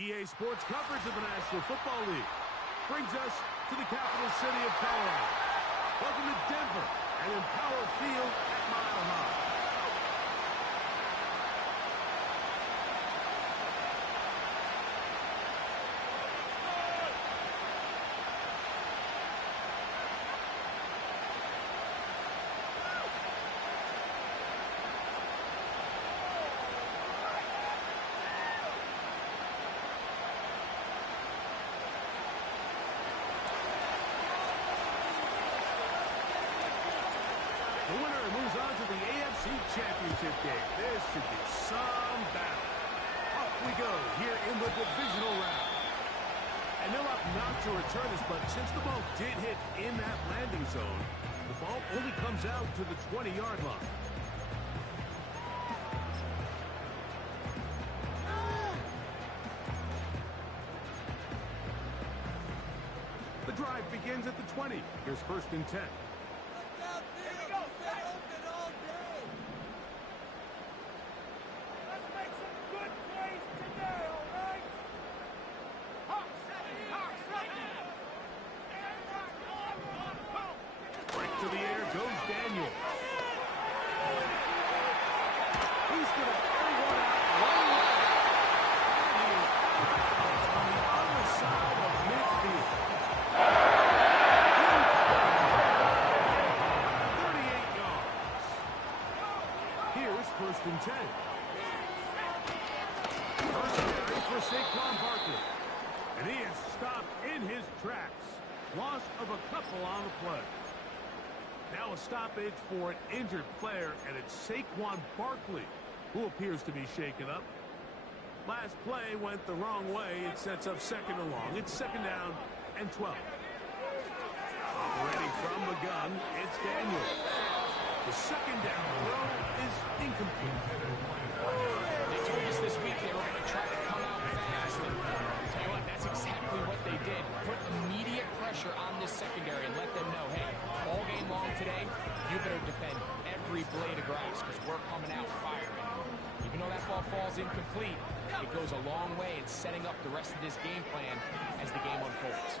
EA Sports coverage of the National Football League brings us to the capital city of Colorado. Welcome to Denver and Empower Field at Mile High. The winner moves on to the AFC Championship game. This should be some battle. Off we go here in the divisional round. And they'll opt not to return this, but since the ball did hit in that landing zone, the ball only comes out to the 20-yard line. The drive begins at the 20. Here's 1st and 10. To the air goes Daniel. He's going to throw one out one way. It's on the other side of midfield. 38 yards. Here's 1st and 10. First carry for Saquon Barkley. And he is stopped in his tracks. Loss of a couple on the play. Now a stoppage for an injured player, and it's Saquon Barkley who appears to be shaken up. Last play went the wrong way. It sets up 2nd and long. It's 2nd down and 12. Operating from the gun, it's Daniel. The 2nd down throw is incomplete. They told us this week they were going to try to come out fast. And tell you what, that's exactly what they did. Put immediate pressure on this secondary and let them know, hey, all game long today, you better defend every blade of grass because we're coming out firing. Even though that ball falls incomplete, it goes a long way in setting up the rest of this game plan as the game unfolds.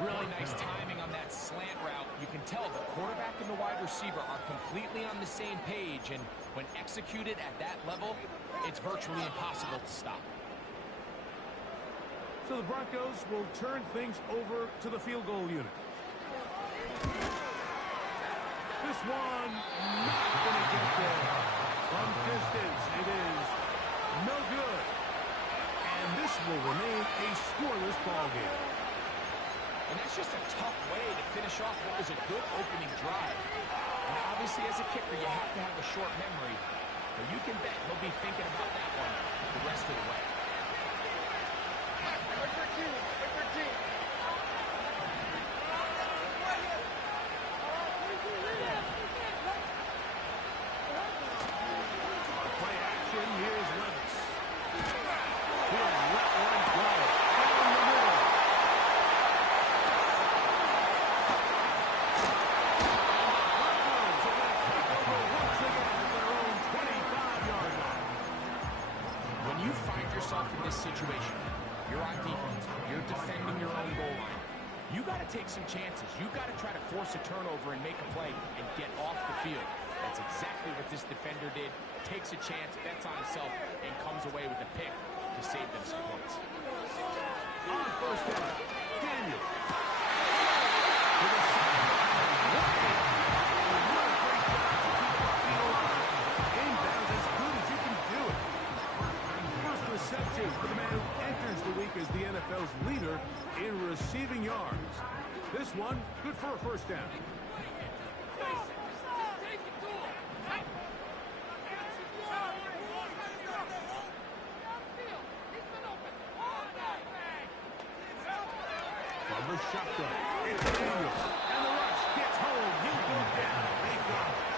Really nice timing on that slant route. You can tell the quarterback and the wide receiver are completely on the same page, and when executed at that level, it's virtually impossible to stop. So the Broncos will turn things over to the field goal unit. This one not going to get there. From distance, it is no good. And this will remain a scoreless ball game. And that's just a tough way to finish off what was a good opening drive. And obviously, as a kicker, you have to have a short memory. But you can bet he'll be thinking about that one the rest of the way. Play action, here's Levis. He'll let one go. Down the middle. Broncos are going to take over once again at their own 25-yard line. When you find yourself in this situation, you're on defense, you're defending your own goal line, you got to take some chances. You got to try to force a turnover and make a play and get off the field. That's exactly what this defender did. Takes a chance, bets on himself, and comes away with a pick to save them some points. On 1st down, Daniel. To the sideline. What a great job to keep the field inbounds as good as you can do it. First reception for the man who enters the week as the NFL's leader in receiving yards. This one, good for a 1st down. shotgun. It's Daniels. And the rush gets home. He'll go down. They got it.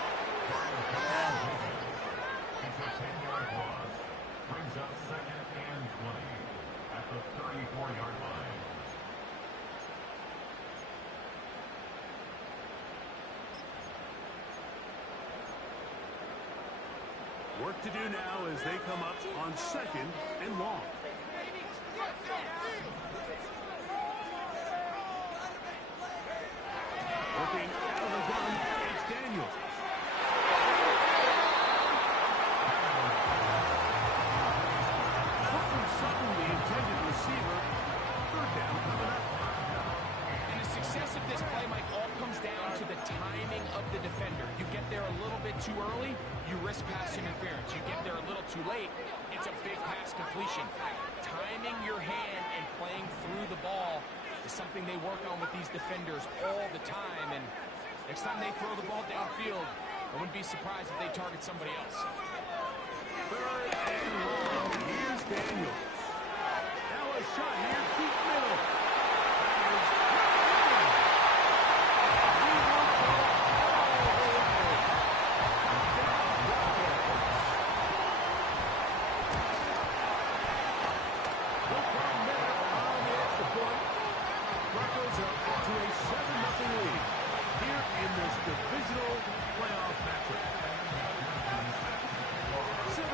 It's a 10-yard loss. Brings up second and 20 at the 34-yard line. Work to do now as they come up on second and long. Working out of the gun, it's Daniels. Courtland Sutton, the intended receiver. Third down coming up. And the success of this play, Mike, all comes down to the timing of the defender. You get there a little bit too early, you risk pass interference. You get there a little too late, it's a big pass completion. Timing your hand and playing through the ball is something they work on with these defenders all the time. And next time they throw the ball downfield, I wouldn't be surprised if they target somebody else. Third and long. Here's Daniels. Now a shot here, deep middle. That is he will go all the way. No problem there on the extra point. Broncos are up to a 7-0 lead here in this divisional playoff matchup. 7-0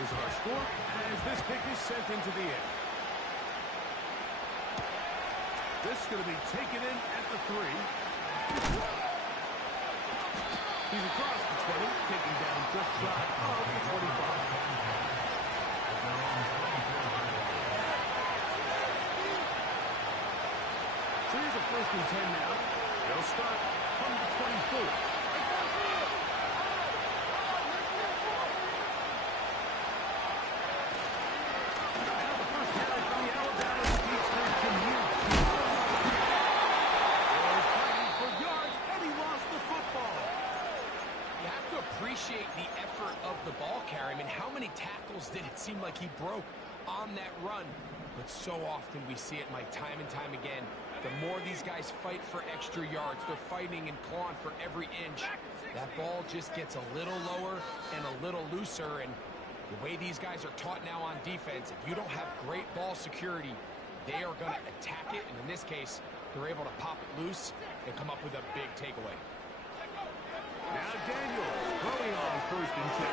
is our score as this kick is sent into the air. This is going to be taken in at the 3. He's across the 20, taken down just shy of the 25. So here's a 1st and 10 now. They'll start from the 24. Now the first carry from the Alabama speedster, Jameer was fighting for yards, and he lost the football. You have to appreciate the effort of the ball carrier. I mean, how many tackles did it seem like he broke on that run? But so often we see it, Mike, time and time again. The more these guys fight for extra yards, they're fighting and clawing for every inch. That ball just gets a little lower and a little looser. And the way these guys are taught now on defense, if you don't have great ball security, they are going to attack it. And in this case, they're able to pop it loose and come up with a big takeaway. Now Daniels throwing on 1st and 10.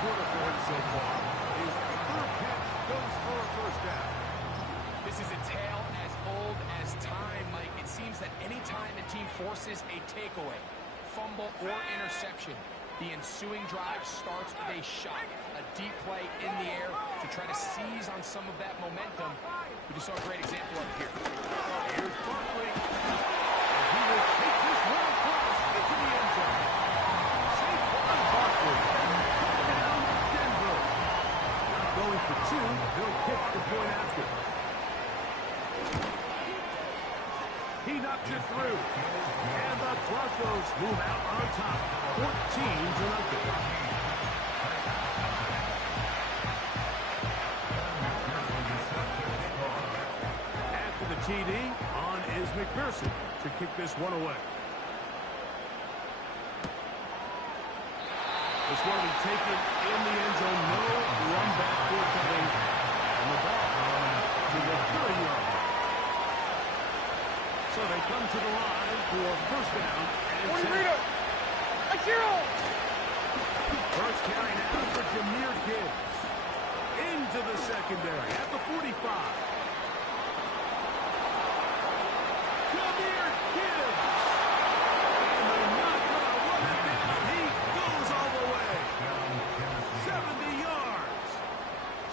Quarter for him so far. His 3rd catch goes for a 1st down. This is a tale as old as time, Mike. It seems that any time a team forces a takeaway, fumble, or interception, the ensuing drive starts with a shot, a deep play in the air to try to seize on some of that momentum. We just saw a great example up here. Here's Barkley. And he will take this one across into the end zone. Saquon Barkley. Going for 2, they'll kick the point after. He knocked it through. And the Broncos move out on top, 14-0. After the TD, on is McPherson to kick this one away. This one will be taken in the end zone. No run back forthcoming. And the ball to the 30-yard line. So they come to the line for 1st down and 10. First carry now for Jameer Gibbs. Into the secondary at the 45. Jameer Gibbs. And they're not going to run it down. He goes all the way. 70 yards.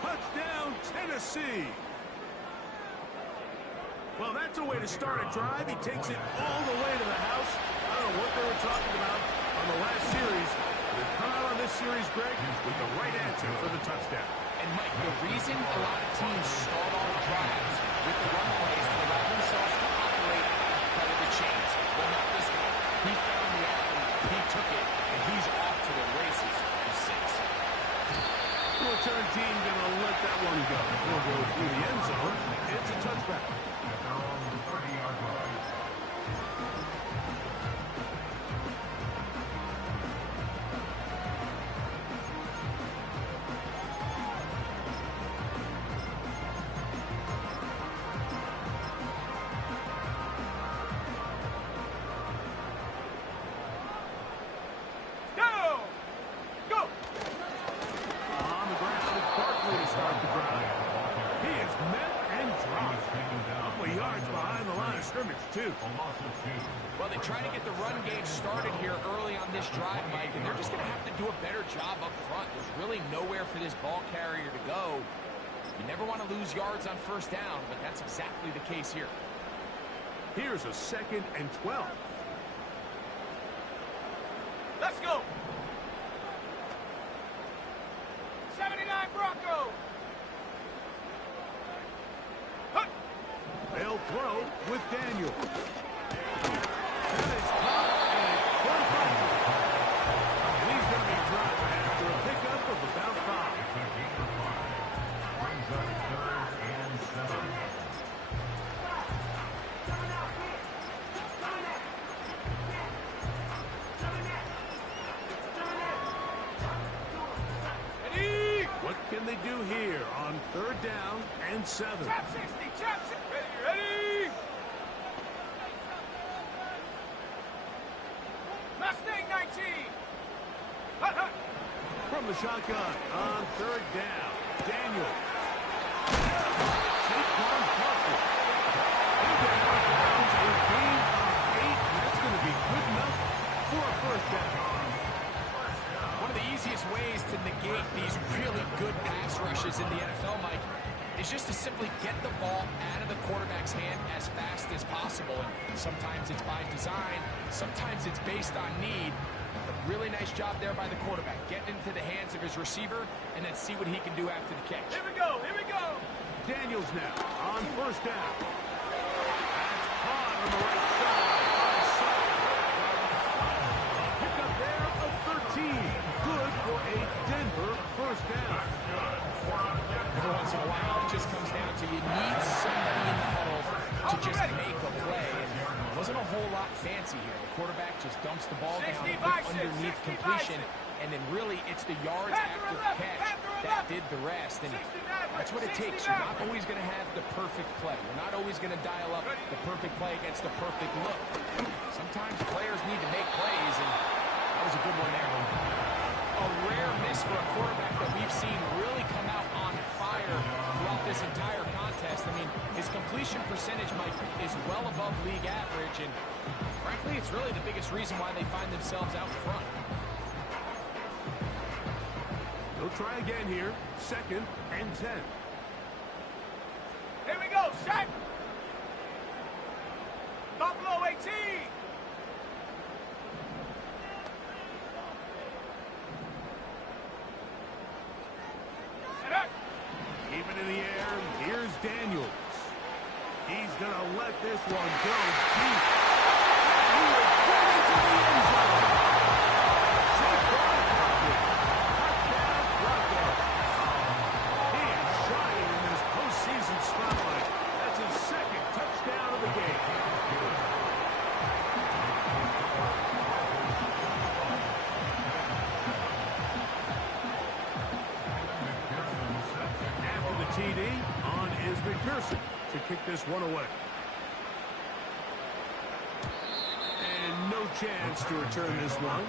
Touchdown, Tennessee. Well, that's a way to start a drive. He takes it all the way to the house. I don't know what they were talking about on the last series. They've come out on this series, Greg, with the right answer for the touchdown. And, Mike, the reason a lot of teams start on drives with the run plays to allow themselves to operate out of the chains. Well, not this guy. He found the alley, he took it, and he's off to the races. The return team going to let that one go. He'll go through the end zone. It's a touchback. At their own 30-yard line. On the ground, it's Barkley to start the drive. He is met and dropped. A couple of yards behind the line of scrimmage, too. A loss of 2. Well, they try to get the run game started here early on this drive, Mike, and they're just going to have to do a better job up front. There's really nowhere for this ball carrier to go. You never want to lose yards on first down, but that's exactly the case here. Here's a 2nd and 12. Let's go. 79 Bronco. They'll throw with Daniel. That is caught, and it's first down. And he's going to be dropped after a pickup of about 5. It's a gain of 5. Brings up 3rd and 7. What can they do here on 3rd down and 7? Trap 60, trap 60. Ready. Mustang 19. Hut, hut. From the shotgun on 3rd down. Daniel. Saquon Barkley. He got out of bounds, a gain of 8. That's going to be good enough for a first down. One of the easiest ways to negate these really good pass rushes in the NFL, Mike, is just to simply get the ball out of the quarterback's hand as fast as possible. And sometimes it's by design, sometimes it's based on need. A really nice job there by the quarterback, getting into the hands of his receiver and then see what he can do after the catch. Here we go. Here we go. Daniels now on 1st down. That's caught on the right side. Pick up there of 13. Good for a Denver first down. Every once in a while, it just comes down to you need somebody in the huddle to just make a play. And it wasn't a whole lot fancy here. The quarterback just dumps the ball down, 60 quick bison, underneath 60 completion, bison. and then really it's the yards Panther after 11, catch Panther that 11. did the rest. And 69, that's what it takes. 69. You're not always going to have the perfect play. You're not always going to dial up the perfect play against the perfect look. Sometimes players need to make plays, and that was a good one there. A rare miss for a quarterback that we've seen really come out on fire throughout this entire contest. I mean, his completion percentage, Mike, is well above league average, and frankly, it's really the biggest reason why they find themselves out front. They'll try again here. 2nd and 10. Here we go. Set. Buffalo 18. Even in the air, here's Daniels. He's going to let this one go deep. He is going to the end zone. Saquon Barkley. Touchdown, Broncos. He is shining in this postseason spotlight. That's his 2nd touchdown of the game. After the TD, on is McPherson to kick this one away. And no chance to return this one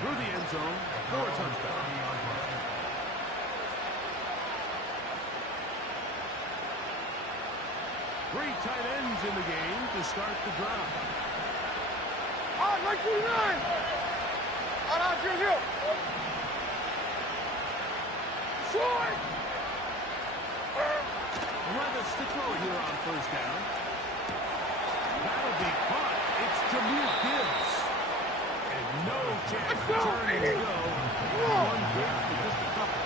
through the end zone for a touchdown. Three tight ends in the game to start the drive. On, right to the line. On, here. Short. Levis to throw here on 1st down. That'll be caught. It's Jahmyr Gibbs. And no chance to turn and go. One good for just a couple.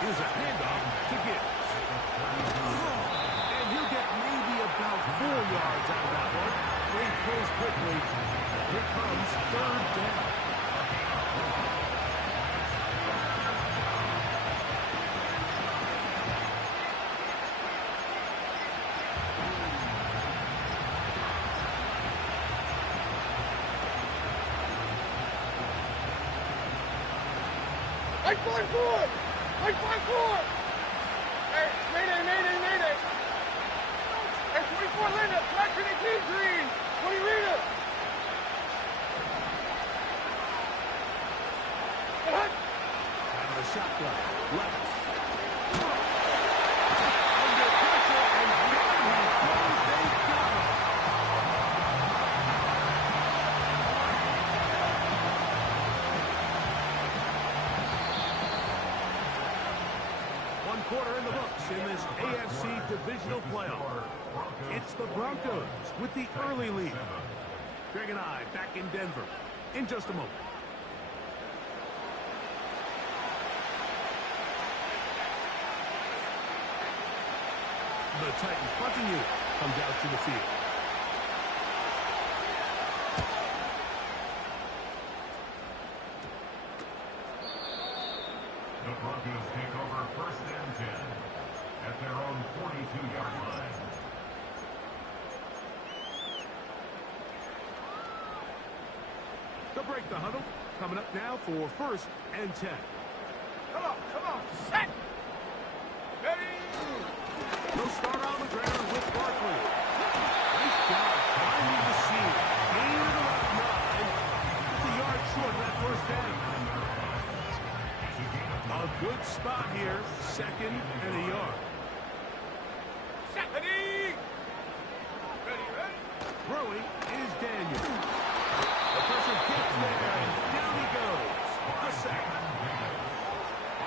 Here's a handoff to Gibbs. And he'll get maybe about 4 yards out of that one. They close quickly. Here comes 3rd down. Like 5-4! Like 5-4! Hey, mayday, mayday, mayday! Hey, 24 Linda, track 18 green! 20 Rita! Out of the shotgun. Levis. Under pressure and down he goes. They got him. One quarter in the books in this AFC divisional playoff. It's the Broncos with the early lead. Greg and I back in Denver in just a moment. The Titans punting unit comes out to the field. The Broncos take over 1st and 10 at their own 42-yard line. They'll break the huddle. Coming up now for 1st and 10. Come on, set! Ready! They'll start on the ground with Barkley. Nice job finding the seam. Gain at about 9. Just a yard short of that 1st down. A good spot here. 2nd and a yard. Set! Ready! Ready! Throwing is Daniel. The pressure gets there, and down he goes. A sack.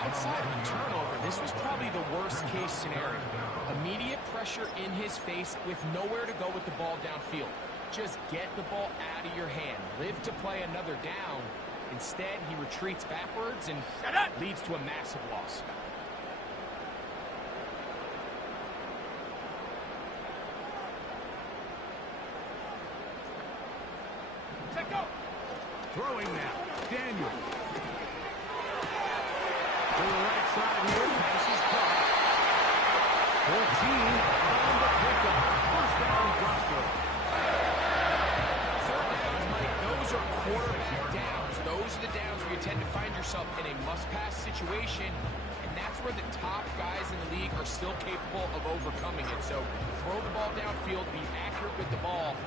Outside of the turnover, this was probably the worst-case scenario. Immediate pressure in his face with nowhere to go with the ball downfield. Just get the ball out of your hand. Live to play another down. Instead, he retreats backwards and leads to a massive loss. Set, go! Throwing now. Daniel. To the right side here. Pass is caught. 14 on the pickup. 1st down, Broncos. 3rd downs, Mike, those are quarterback downs. Those are the downs where you tend to find yourself in a must-pass situation, and that's where the top guys in the league are still capable of overcoming it. So throw the ball downfield, be accurate with the ball.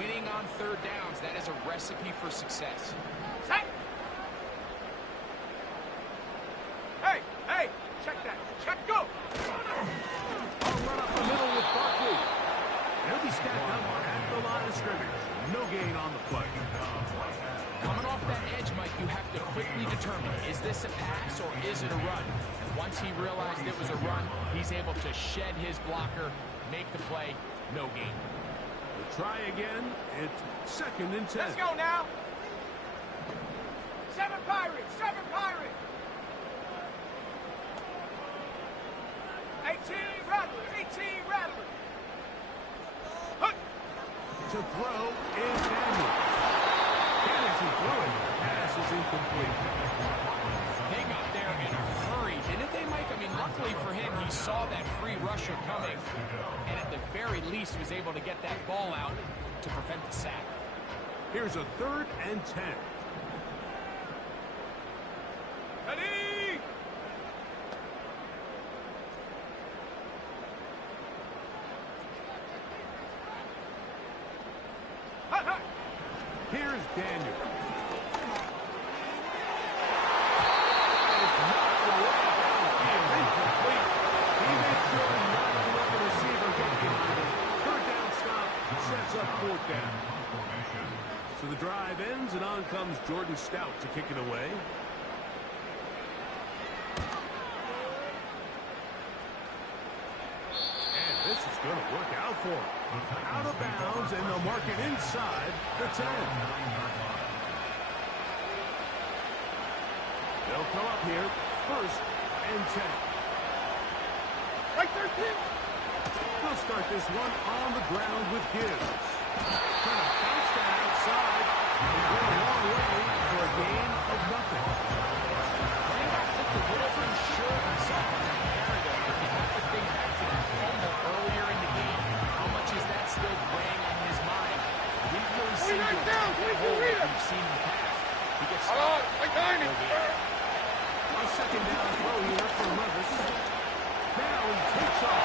Winning on 3rd downs, that is a recipe for success. Set! Hey, hey! Check that! Check, go! I'll run up the middle with Barkley. He'll be stacked up at the line of scrimmage. No gain on the play. Coming off that edge, Mike, you have to quickly determine, is this a pass or is it a run? And once he realized it was a run, he's able to shed his blocker, make the play, no gain. We'll try again. It's 2nd and 10. Let's go now! 7 Pirates! 7 Pirates! 18 Rattlers! 18 Rattlers! Hut! To throw is Daniel. Dennis is throwing. Pass is incomplete. They got there in a hurry, didn't they, Mike? I mean, luckily for him, he saw that free rusher coming, and at the very least was able to get that ball out to prevent the sack. Here's a 3rd and 10. Ready! Hut, hut! Here's Daniel. Sets up 4th down. So the drive ends, and on comes Jordan Stout to kick it away. And this is going to work out for him. Out of bounds, and they'll mark it inside the 10. They'll come up here, 1st and 10. Like 13! They'll start this one on the ground with Gibbs. Trying to bounce that outside and go a long way for a gain of nothing. I think I looked a little unsure of himself on that narrative, but you have to think back to that fumble earlier in the game. How much is that still weighing on his mind? He didn't really seem to 29 down, 22 hold like Rita. we've seen in the past. He gets Hold on, stopped. like 90! No gain. A second down throw here for Levis. Now he takes off.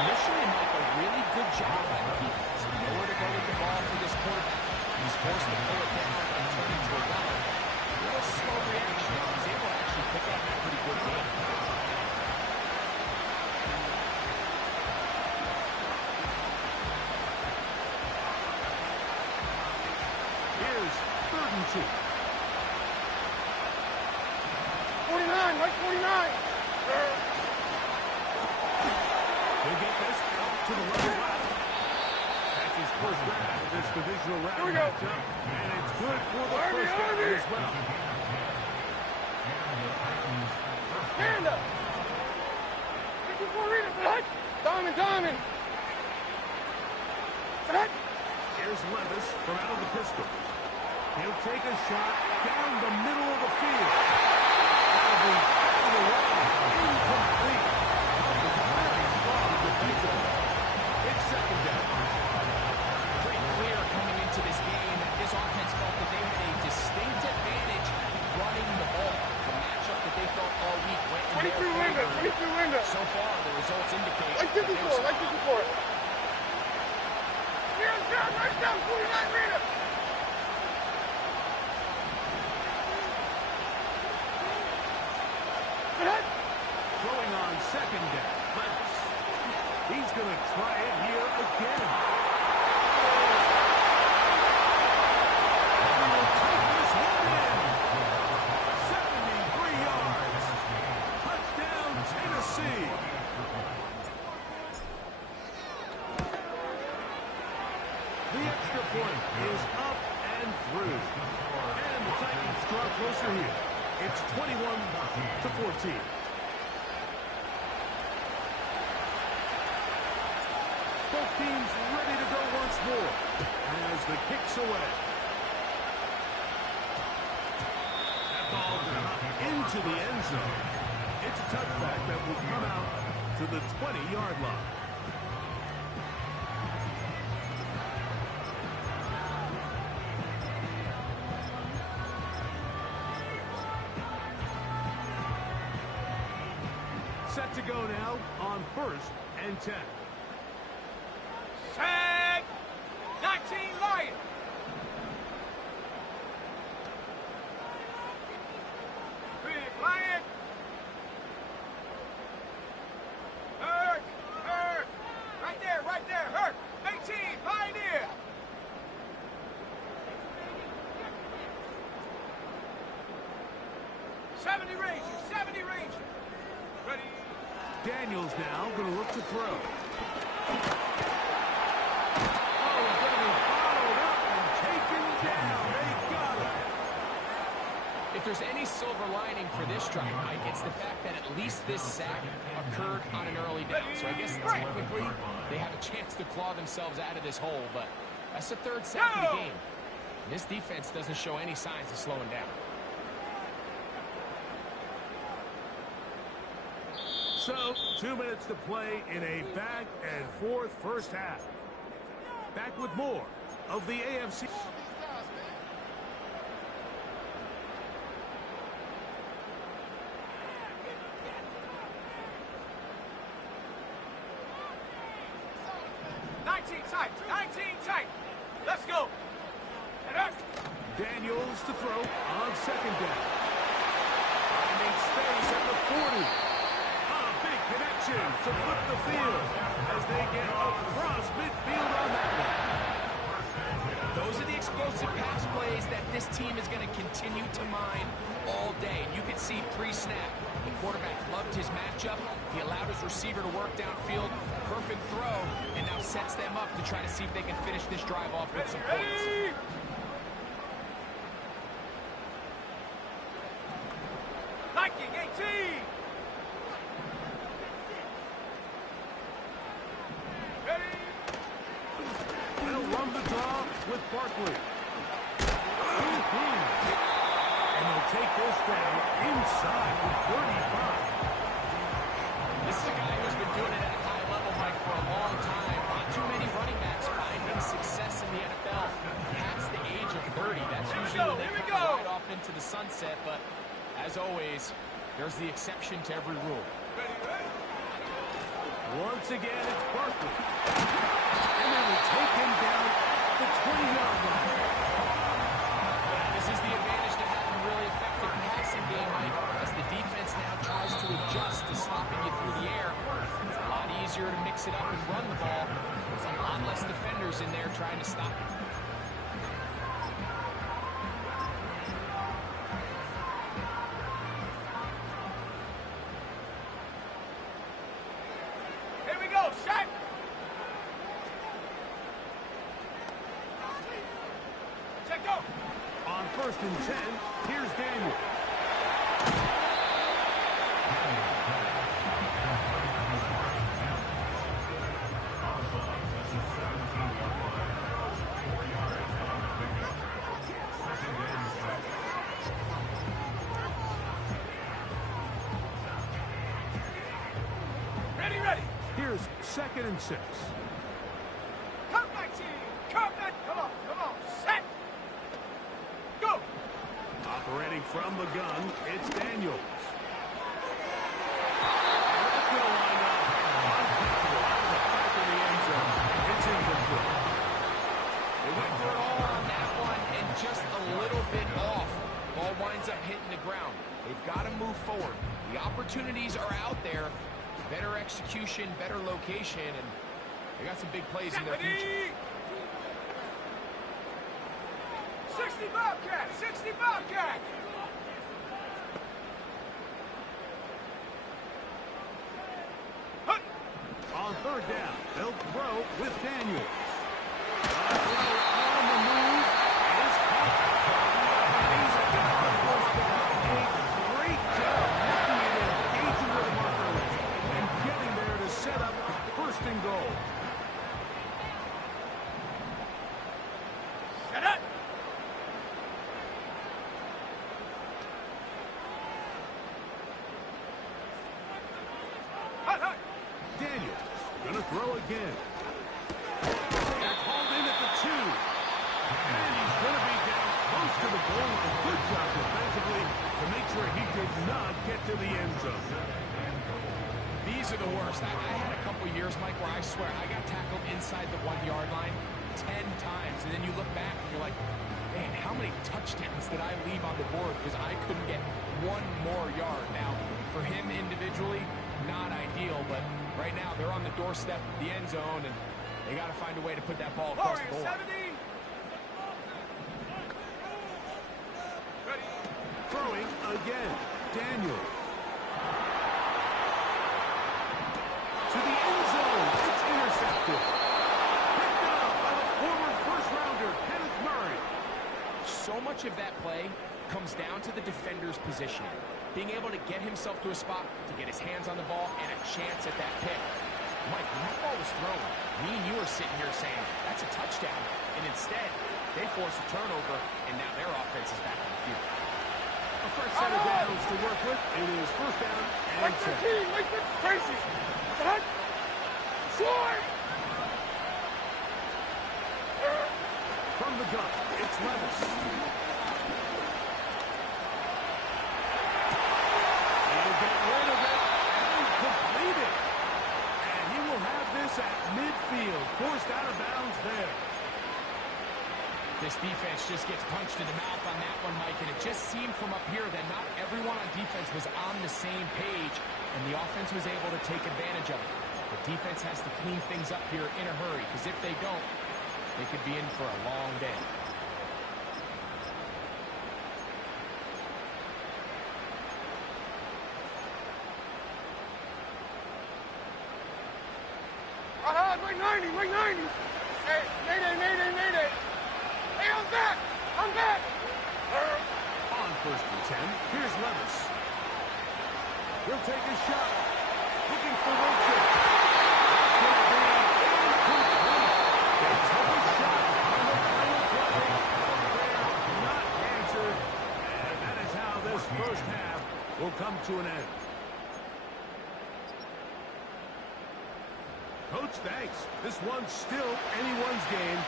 Initially, Mike, a really good job by the defense. Nowhere to go with the ball for this quarterback. He's forced to pull it down and turn into a run. A little slow reaction. He's able to actually pick up a pretty good game. Here's 3rd and 2. 49, Mike 49. They get this out to the left. That's his first down of this divisional round Here we go. matchup, and it's good for the Army, first down Army. as well. Stand up. 54 readers, set. Diamond. Set. Here's Levis from out of the pistol. He'll take a shot down the middle of the field. That'll be out of the way. Incomplete. Very strong defensive. It's 2nd down. Pretty clear coming into this game that this offense felt that they had a distinct advantage running the ball. The matchup that they felt all week went in their 23 Linda, favor. 23 Linda. So far, the results indicate Like that they were 54, like 54. Here's down, right down, 49 readers. Set. Throwing on 2nd down. Levis. He's going to try it here again. He will take this one in. 73 yards. Touchdown, Tennessee. The extra point is up and through. And the Titans draw closer here. It's 21-14. Both teams ready to go once more as the kick's away. That ball into the end zone. It's a touchback that will come out to the 20-yard line. Set to go now on 1st and 10. Set. 19 Lion. Big Lion. Hurt. Right there. Hurt. 18 Pioneer. '70 Ranger. Ready. Daniels now going to look to throw. Oh, going to be followed up and taken down. They got him. If there's any silver lining for this drive, Mike, it's the fact that at least this sack occurred on an early down. So I guess technically they have a chance to claw themselves out of this hole, but that's the 3rd sack of the game. And this defense doesn't show any signs of slowing down. So, 2 minutes to play in a back-and-forth first half. Back with more of the AFC. Tight. Let's go. Daniels to throw on 2nd down. Finding space at the 40. Big connection to flip the field as they get across midfield on that one. Those are the explosive pass plays that this team is going to continue to mine all day. And you can see pre-snap, the quarterback loved his matchup. He allowed his receiver to work downfield. Perfect throw, and now sets them up to try to see if they can finish this drive off with some points. Liking 18. Ready. They'll run the draw with Barkley. And they'll take this down inside the 35. This is a guy who's been doing it at a high level, Mike, for a long time. Not too many running backs finding success in the NFL past the age of 30. That's usually when they kind of ride off into the sunset, but As always, there's the exception to every rule. Once again, it's Barkley. And they will take him down at the 20-yard line. This is the advantage to having a really effective passing game, Mike, as the defense now tries to adjust to stopping you through the air. It's a lot easier to mix it up and run the ball. There's a lot less defenders in there trying to stop you. Here we go, set! Check go! On 1st and 10, here's Daniel. Ready, ready! Here's 2nd and 6. Come back, team! Come back! Come on, set! Go! Operating from the gun, it's Daniels. That's going to line up on the back of the end zone. It's incomplete. They went for it all on that one and just a little bit off. Ball winds up hitting the ground. They've got to move forward. The opportunities are out there. Better execution, better location, and they got some big plays in their future. 60 Bobcat! 60 Bobcat! Hut! On 3rd down, they'll throw with Daniels. Throw on the move is caught. He's got the 1st down. A great job looking at it, engaging with the markers, and getting there to set up 1st and goal. Set up! Hut, hut! Daniels gonna throw again. It's hauled in at the 2. And he's gonna be down close to the goal line. Good job defensively to make sure he did not get to the end zone. These are the worst. I had a couple years, Mike, where I swear I got tackled inside the 1-yard line 10 times, and then you look back and you're like, man, how many touchdowns did I leave on the board because I couldn't get one more yard? Now, for him individually, not ideal, but right now they're on the doorstep of the end zone, and they got to find a way to put that ball across the Warriors, goal. 70! Ready? Throwing again. Daniel. To the end zone. It's intercepted. Picked up by the former 1st-rounder, Kenneth Murray. So much of that play comes down to the defender's positioning. Being able to get himself to a spot, to get his hands on the ball, and a chance at that pick. Mike, when that ball was thrown, me and you are sitting here saying, that's a touchdown. And instead, they force a turnover, and now their offense is back on the field. A fresh set of downs to work with. It is 1st down and 10. Like the crazy! Hut! Sword! From the gun, it's Levis. He'll get rid of it and complete it. And he will have this at midfield. Forced out of bounds there. This defense just gets punched in the mouth on that one, Mike, and it just seemed from up here that not everyone on defense was on the same page, and the offense was able to take advantage of it. The defense has to clean things up here in a hurry, because if they don't, they could be in for a long day. Right 90, right 90! Hey, mayday, mayday, mayday! Hey, I'm back! I'm back! On 1st and 10, here's Levis. He'll take a shot. Looking for Wilson. It's going to be incomplete. They took a shot on the final play. They're not answered. And that is how this 1st half will come to an end. Coach, thanks. This one's still anyone's game.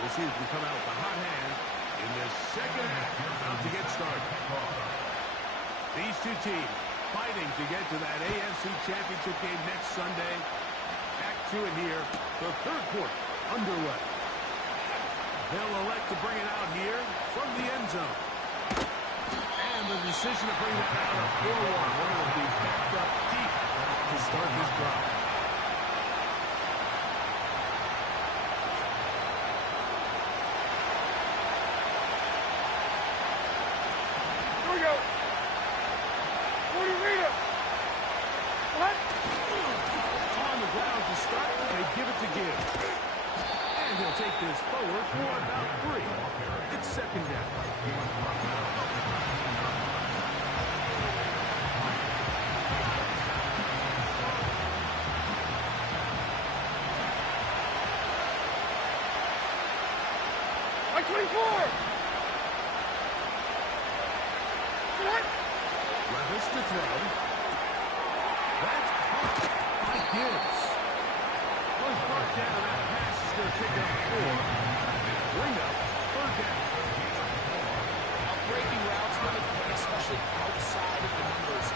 We'll see if we come out with a hot hand in this 2nd half. About to get started. These two teams fighting to get to that AFC Championship game next Sunday. Back to it here. The third quarter underway. They'll elect to bring it out here from the end zone. And the decision to bring that out of 4-1. One will be backed up deep to start this drive. Here we go. 40 Rita. What? On the ground to start, they give it to Gibbs. And he'll take this forward for about 3. It's second down. Like 24. What? Levis to throw. That's caught by Gibbs. Was brought down. That pass is going to pick up 4. And bring up third down. Breaking routes when they play, especially outside of the numbers.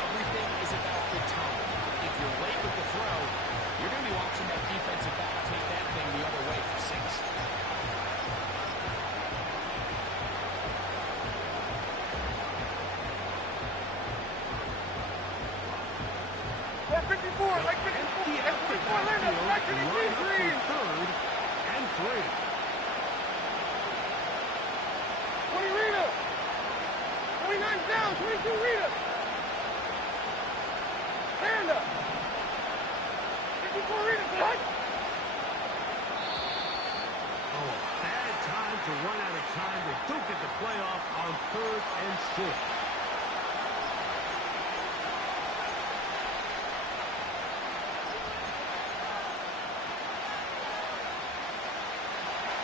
Everything is about the time. If you're late with the throw, you're going to be watching that defensive back take that thing the other way for 6. 54, like 54, like 54, Linda, like 23, green. Third and 3. 20 Rita. 29 down, 22 Rita. Panda. 54 Rita, what? Oh, bad time to run out of time. They don't get the playoff on 3rd and short.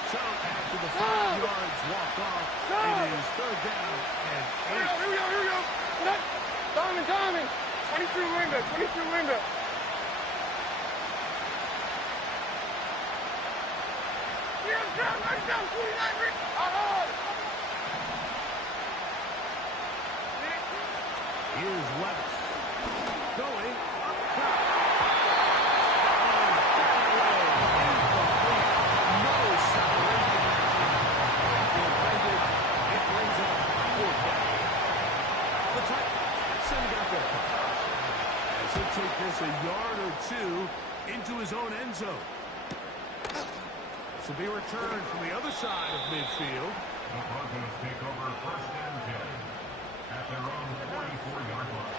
So after the 5 yards walk off, it is 3rd down and 8. Here we go. What? Diamond. 22 Linda, 22 Linda. Yeah, I'm down, 49 Rita. Here's Levis. Going up top. As he'll take this a yard or 2 into his own end zone. This will be returned from the other side of midfield. The Broncos take over 1st and 10 at their own 44-yard line.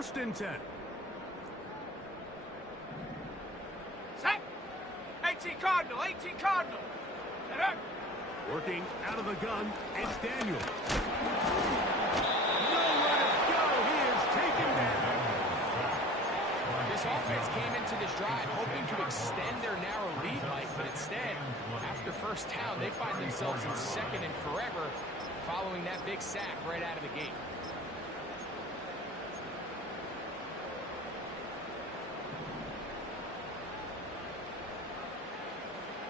First and 10. Set. 18 Cardinal, 18 Cardinal. Get up. Working out of the gun, it's Daniel. Nowhere to go. He is taken down. This offense came into this drive hoping to extend their narrow lead, Mike, but instead, after first down, they find themselves in second and forever following that big sack right out of the gate.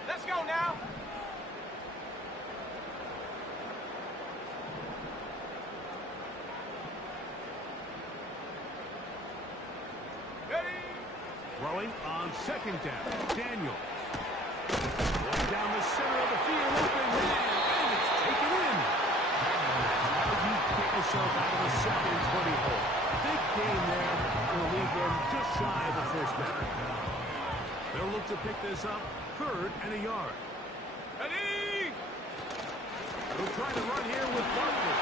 Let's go now. Ready. Throwing on second down, Daniel. Going down the center of the field, open man, and it's taken in. How you get yourself out of the second and 20 hole. Big game there. Will leave them just shy of the first down. They'll look to pick this up, 3rd and a yard. Ready. They'll try to run here with Barkley.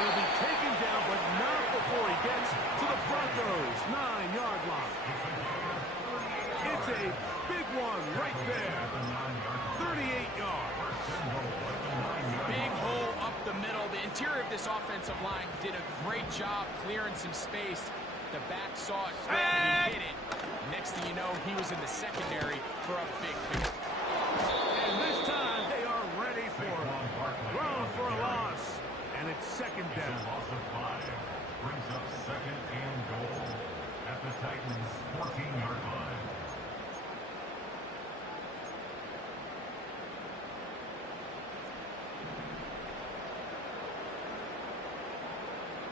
He'll be taken down, but not before he gets to the Broncos' 9-yard line. It's a big one right there. 38 yards. Big hole up the middle. The interior of this offensive line did a great job clearing some space. The back saw it quick and he hit it. Next thing you know, he was in the secondary for a big pick. And this time they are ready for it. Thrown for a loss. And it's second down. Loss of 5 brings up second and goal at the Titans' 14-yard line.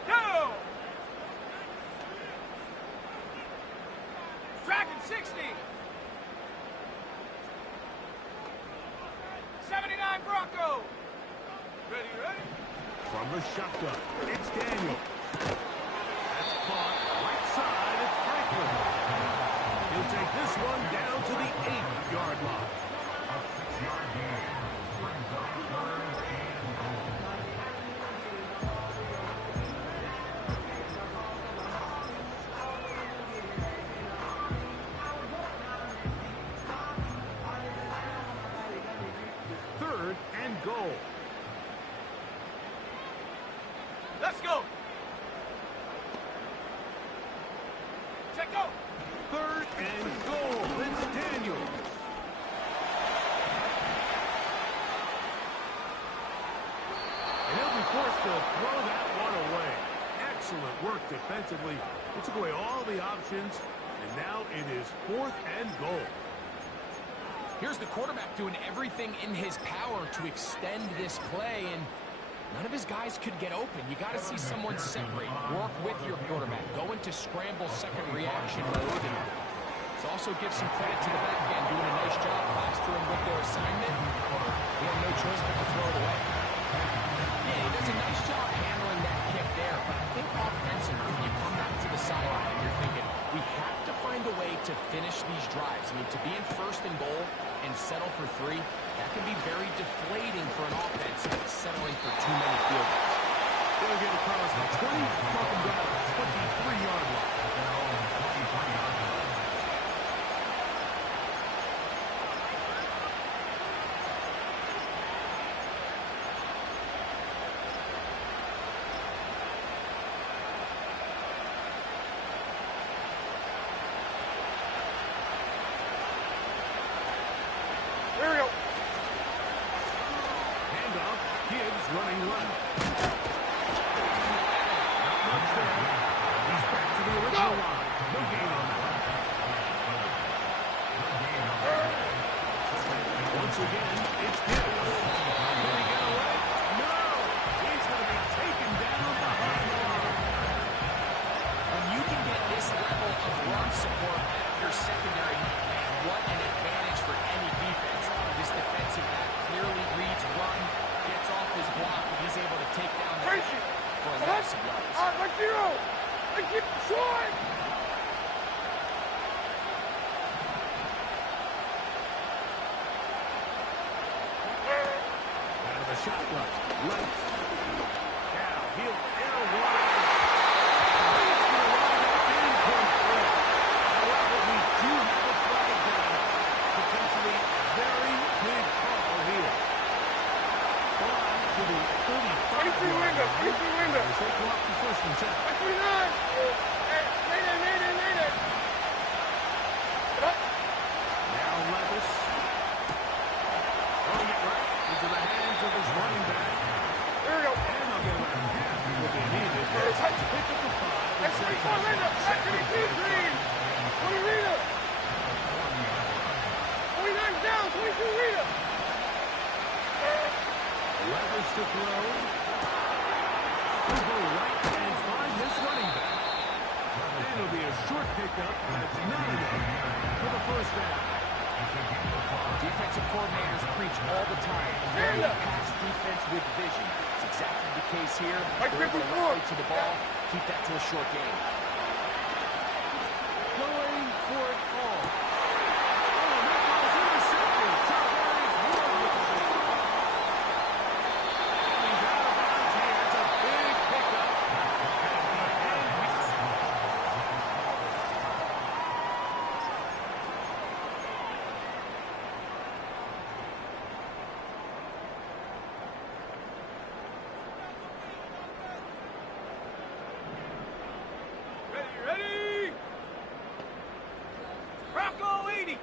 Go. Dragon 60. 79 Bronco. Ready, ready. From the shotgun, it's Daniel. That's caught. Right side, it's Franklin. He'll take this one down to the 8-yard line. A 6-yard gain brings up 3rd and goal. Third and goal. Let's go. Check go. 3rd and goal. It's Daniel. And he'll be forced to throw that one away. Excellent work defensively. He took away all the options, and now it is 4th and goal. Here's the quarterback doing everything in his power to extend this play, and none of his guys could get open. You got to see someone separate, work with your quarterback, go into scramble second reaction mode, and let's also give some credit to the back end, doing a nice job plastering with their assignment. He had no choice but to throw it away. Yeah, he does a nice job handling that kick there, but I think offensively, you come back to the sideline and you're thinking, we have to find a way to finish these drives. I mean, to be in 1st and goal and settle for 3, that can be very deflating for an offense settling for too many field goals. They'll get across the 20, knock him down at 23-yard line. Here we go. Handoff, Gibbs running left. Not much there. He's back to the original line. No gain on that. Once again, it's Gibbs. Can he get away? No! He's going to be taken down behind the line. When you can get this level of run support out of your secondary, man, what an advantage for any defense. This defensive back clearly reads run, gets off his block, and he's able to take down the Tracy. for a loss of yards. Like zero. Like keep short. Out of the shotgun. Left. Pass He'll air one out. It's going to wind up incomplete. However, we do have a flag down. Potentially very big call here. On to the 35-yard line. 23 window. Take him up to first and 10. 29. Hey, mayday. Now Levis. Throwing it right into the hands of his running back. Here we go. And they'll get about half of what they needed. Let's pick up the 5. That's 24 window. Back to the team green. 20 window. 29 down. 22 window. Levis to throw. He'll go right and find his running back. And it'll be a short pickup. That's not enough for the first down. Defensive coordinators preach all the time. Play pass defense with vision. It's exactly the case here. They're able to rally to the ball, keep that to a short game. Going for it all. Oh, that ball's intercepted. Chargers won with the ball. And he's out of bounds here. It's a big pickup. Ready? Rocco 80.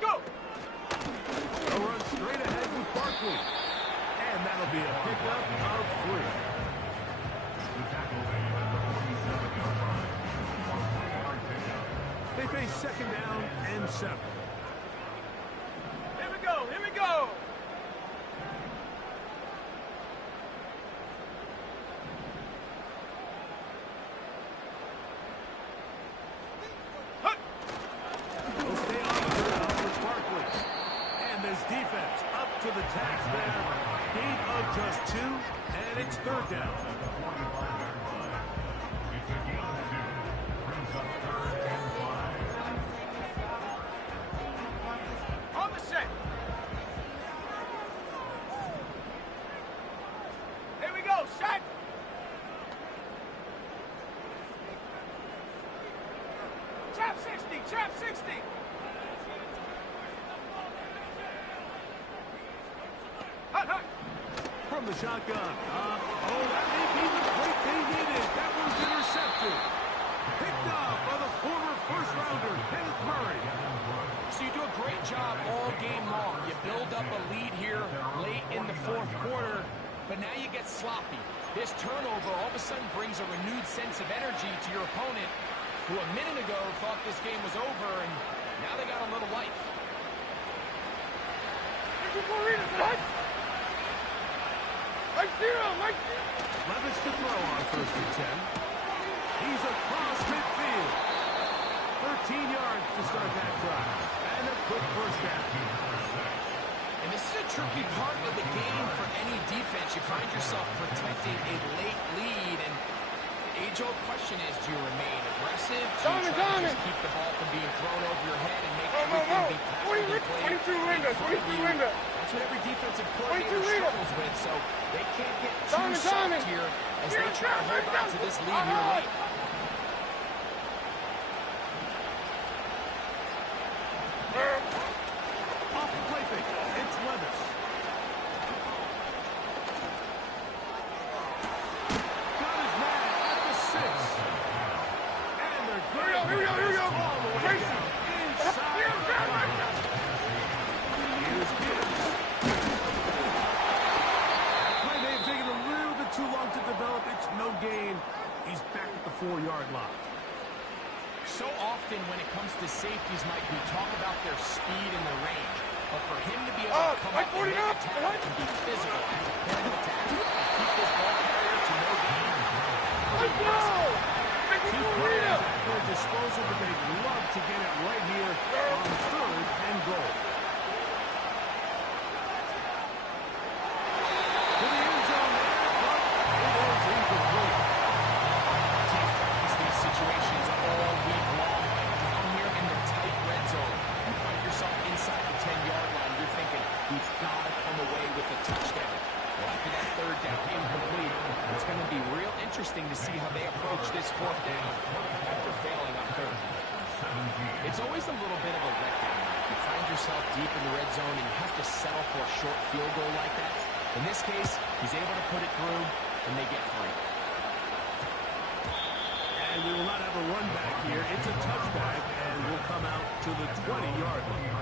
Go. They'll run straight ahead with Barkley. And that'll be a pickup of 3. The tackle made at the 47-yard line. 1-yard pickup. They face second down and 7. Here we go. They'll stay on the ground with Barkley. And this defense up to the task there. Gain of just 2, and it's third down. At the 45-yard line. It's a gain of 2. Brings up 3rd and 5. On the set. Here we go. Set. Trap 60. Hut. From the shotgun. That may be the break they needed. That was intercepted. Picked up by the former first-rounder, Kenneth Murray. So you do a great job all game long. You build up a lead here late in the fourth quarter, but now you get sloppy. This turnover all of a sudden brings a renewed sense of energy to your opponent, who a minute ago thought this game was over, and now they got a little life. Mike zero. Levis to throw on first and 10. He's across midfield. 13 yards to start that drive. And a quick first down. And this is a tricky part of the game for any defense. You find yourself protecting a late lead, and the age-old question is, do you remain aggressive? Do you try to just keep the ball from being thrown over your head and make everything be tackled and played? 22 window. That's what every defensive coordinator struggles with, so they can't get too soft here as they try to hold on to this lead here late. Off the play fake. It's Levis. Got his man at the 6. And they're good. Here we go. All the way down inside the 5. Here's Gibbs. That play may have taken a little bit too long to develop. It's no gain. He's back at the 4-yard line. So often when it comes to safeties, Mike, we talk about their speed and their range. But for him to be able to come up and make a tackle and be physical at the point of attack, keep this ball carrier to no gain, Let's go. Two players at their disposal, but they'd love to get it right here on 3rd and goal. To the end zone there, but it is incomplete. Teams practice these situations all week long. Down here in the tight red zone, you find yourself inside the 10-yard line. You're thinking, we've got to come away with a touchdown. Well, after that 3rd down, incomplete. this fourth down after failing on third. It's always a little bit of a letdown. You find yourself deep in the red zone and you have to settle for a short field goal like that. In this case, he's able to put it through, and they get free. And we will not have a run back here. It's a touchback, and will come out to the 20-yard line.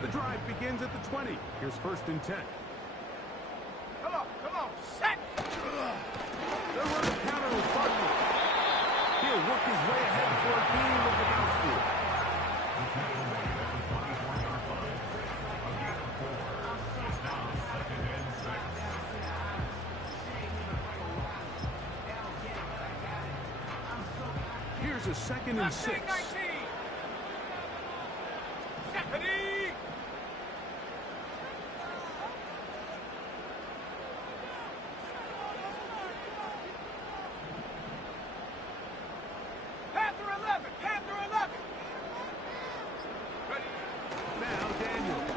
The drive begins at the 20. Here's 1st and 10. Come on, set! They're running counter with Butler. He'll work his way ahead for a gain of about 4. Here's a 2nd and 6. 19! Stephanie! Panther 11! Panther 11! Ready? Now Daniels.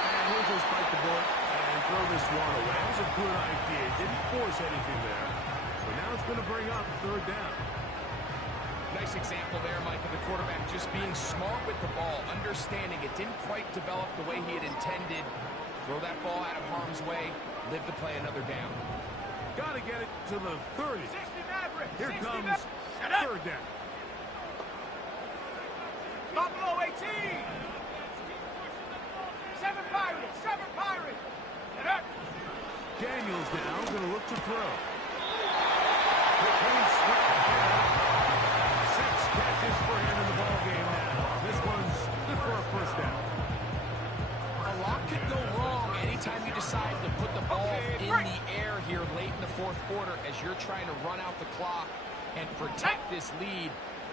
And he'll just bite the bullet and throw this one away. That was a good idea. Didn't force anything there. But now it's going to bring up 3rd down. Nice example there, Mike, of the quarterback just being smart with the ball, understanding it didn't quite develop the way he had intended. Throw that ball out of harm's way, live to play another down. Got to get it to the 30. 60 Maverick! Here 60 comes Maverick. Shut up! 3rd down. Buffalo 18! 7 Pirates! 7 Pirates! Shut up! Daniels now going to look to throw. The clean sweep ahead. 6 catches for him in the ball game now. This one's good for a 1st down. A lot could go wrong anytime you decide to put the ball in the air here late in the 4th quarter as you're trying to run out the clock and protect this lead.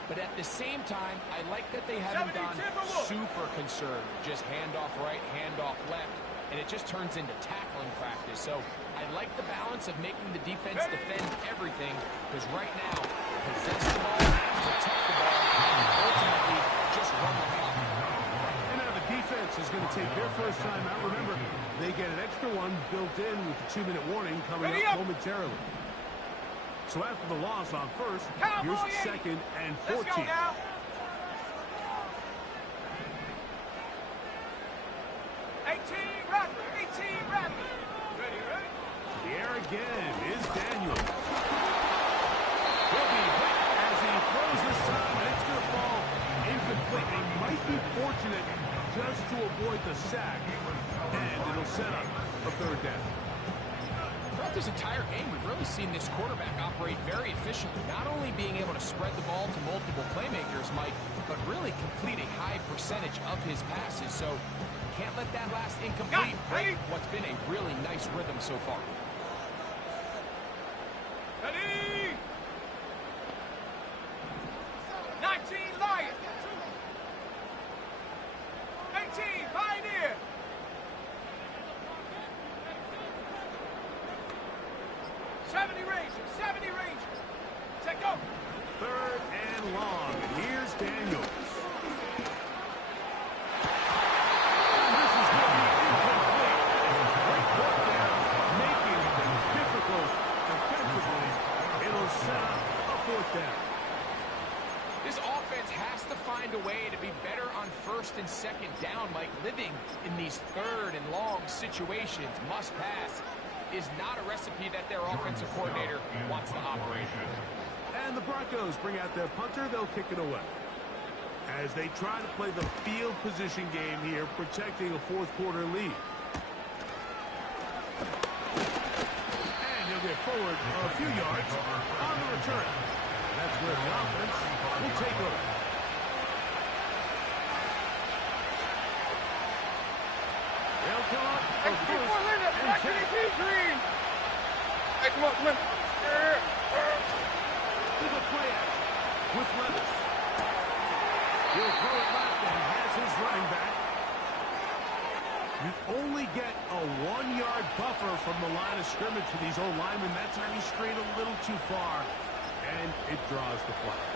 But at the same time, I like that they haven't gone super conservative. Just handoff right, handoff left, and it just turns into tackling practice. So I like the balance of making the defense defend everything, because right now, possess the ball, protect the ball, and ultimately just run the clock. And now the defense is going to take their first time out. Remember, they get an extra one built in with the 2-minute warning coming up momentarily. So after the loss on 1st, here's 2nd and 14. Let's go now! Rattler! 18 Rattler! Ready? To the air again is Daniels. He'll be hit as he throws this time, and it's going to fall incomplete. They might be fortunate just to avoid the sack, and it'll set up a 3rd down. Throughout this entire game, we've really seen this quarterback operate very efficiently, not only being able to spread the ball to multiple playmakers, Mike, but really complete a high percentage of his passes. So can't let that last incomplete break what's been a really nice rhythm so far. Ready? 19 Lion! 18 Pioneer! 70 Rangers! 70 Rangers! Take go! 3rd and long, and here's Daniels. This is going to be incomplete. Great work there, making it difficult defensively. It'll set up a 4th down. This offense has to find a way to be better on 1st and 2nd down, Mike. Living in these 3rd and long situations, must pass, is not a recipe that their offensive coordinator wants to operate. And the Broncos bring out their punter. They'll kick it away. As they try to play the field position game here, protecting a 4th quarter lead. And he'll get forward a few yards on the return. That's where the offense will take over. They'll come up for 1st and 10. Green! Hey, come on, come on. To the play action with Levis. He'll throw it left and has his running back. You only get a 1-yard buffer from the line of scrimmage for these old linemen. That time he strayed a little too far. And it draws the flag.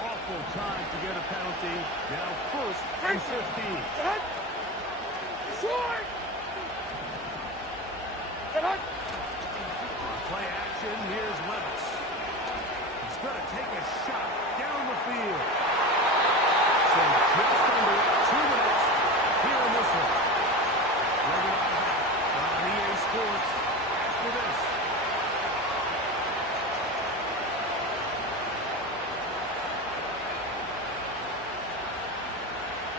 Awful time to get a penalty. Now first and 15. Short! On play action, here's Levis. He's going to take a shot down the field. So just under 2 minutes here in this one. Regular on EA Sports after this.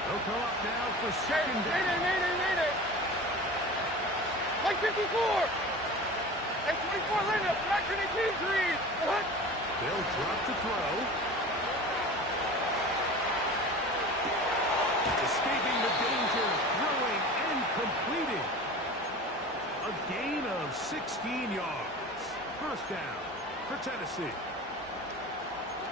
They'll come up now for second down. Mayday. Like 54. And 24 Linda, track 22 green. They'll drop to throw. Escaping the danger, throwing and completing. A gain of 16 yards. First down for Tennessee.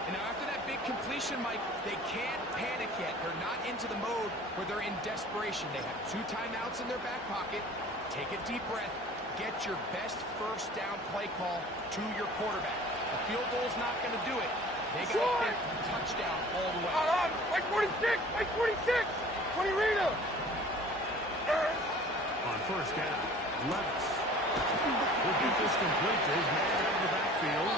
And now after that big completion, Mike, they can't panic yet. They're not into the mode where they're in desperation. They have 2 timeouts in their back pocket. Take a deep breath. Get your best first down play call to your quarterback. A field goal's not going to do it. They got to think touchdown all the way. Like 46. 20 Rita. On first down, Levis will get this complete to his man out of the backfield.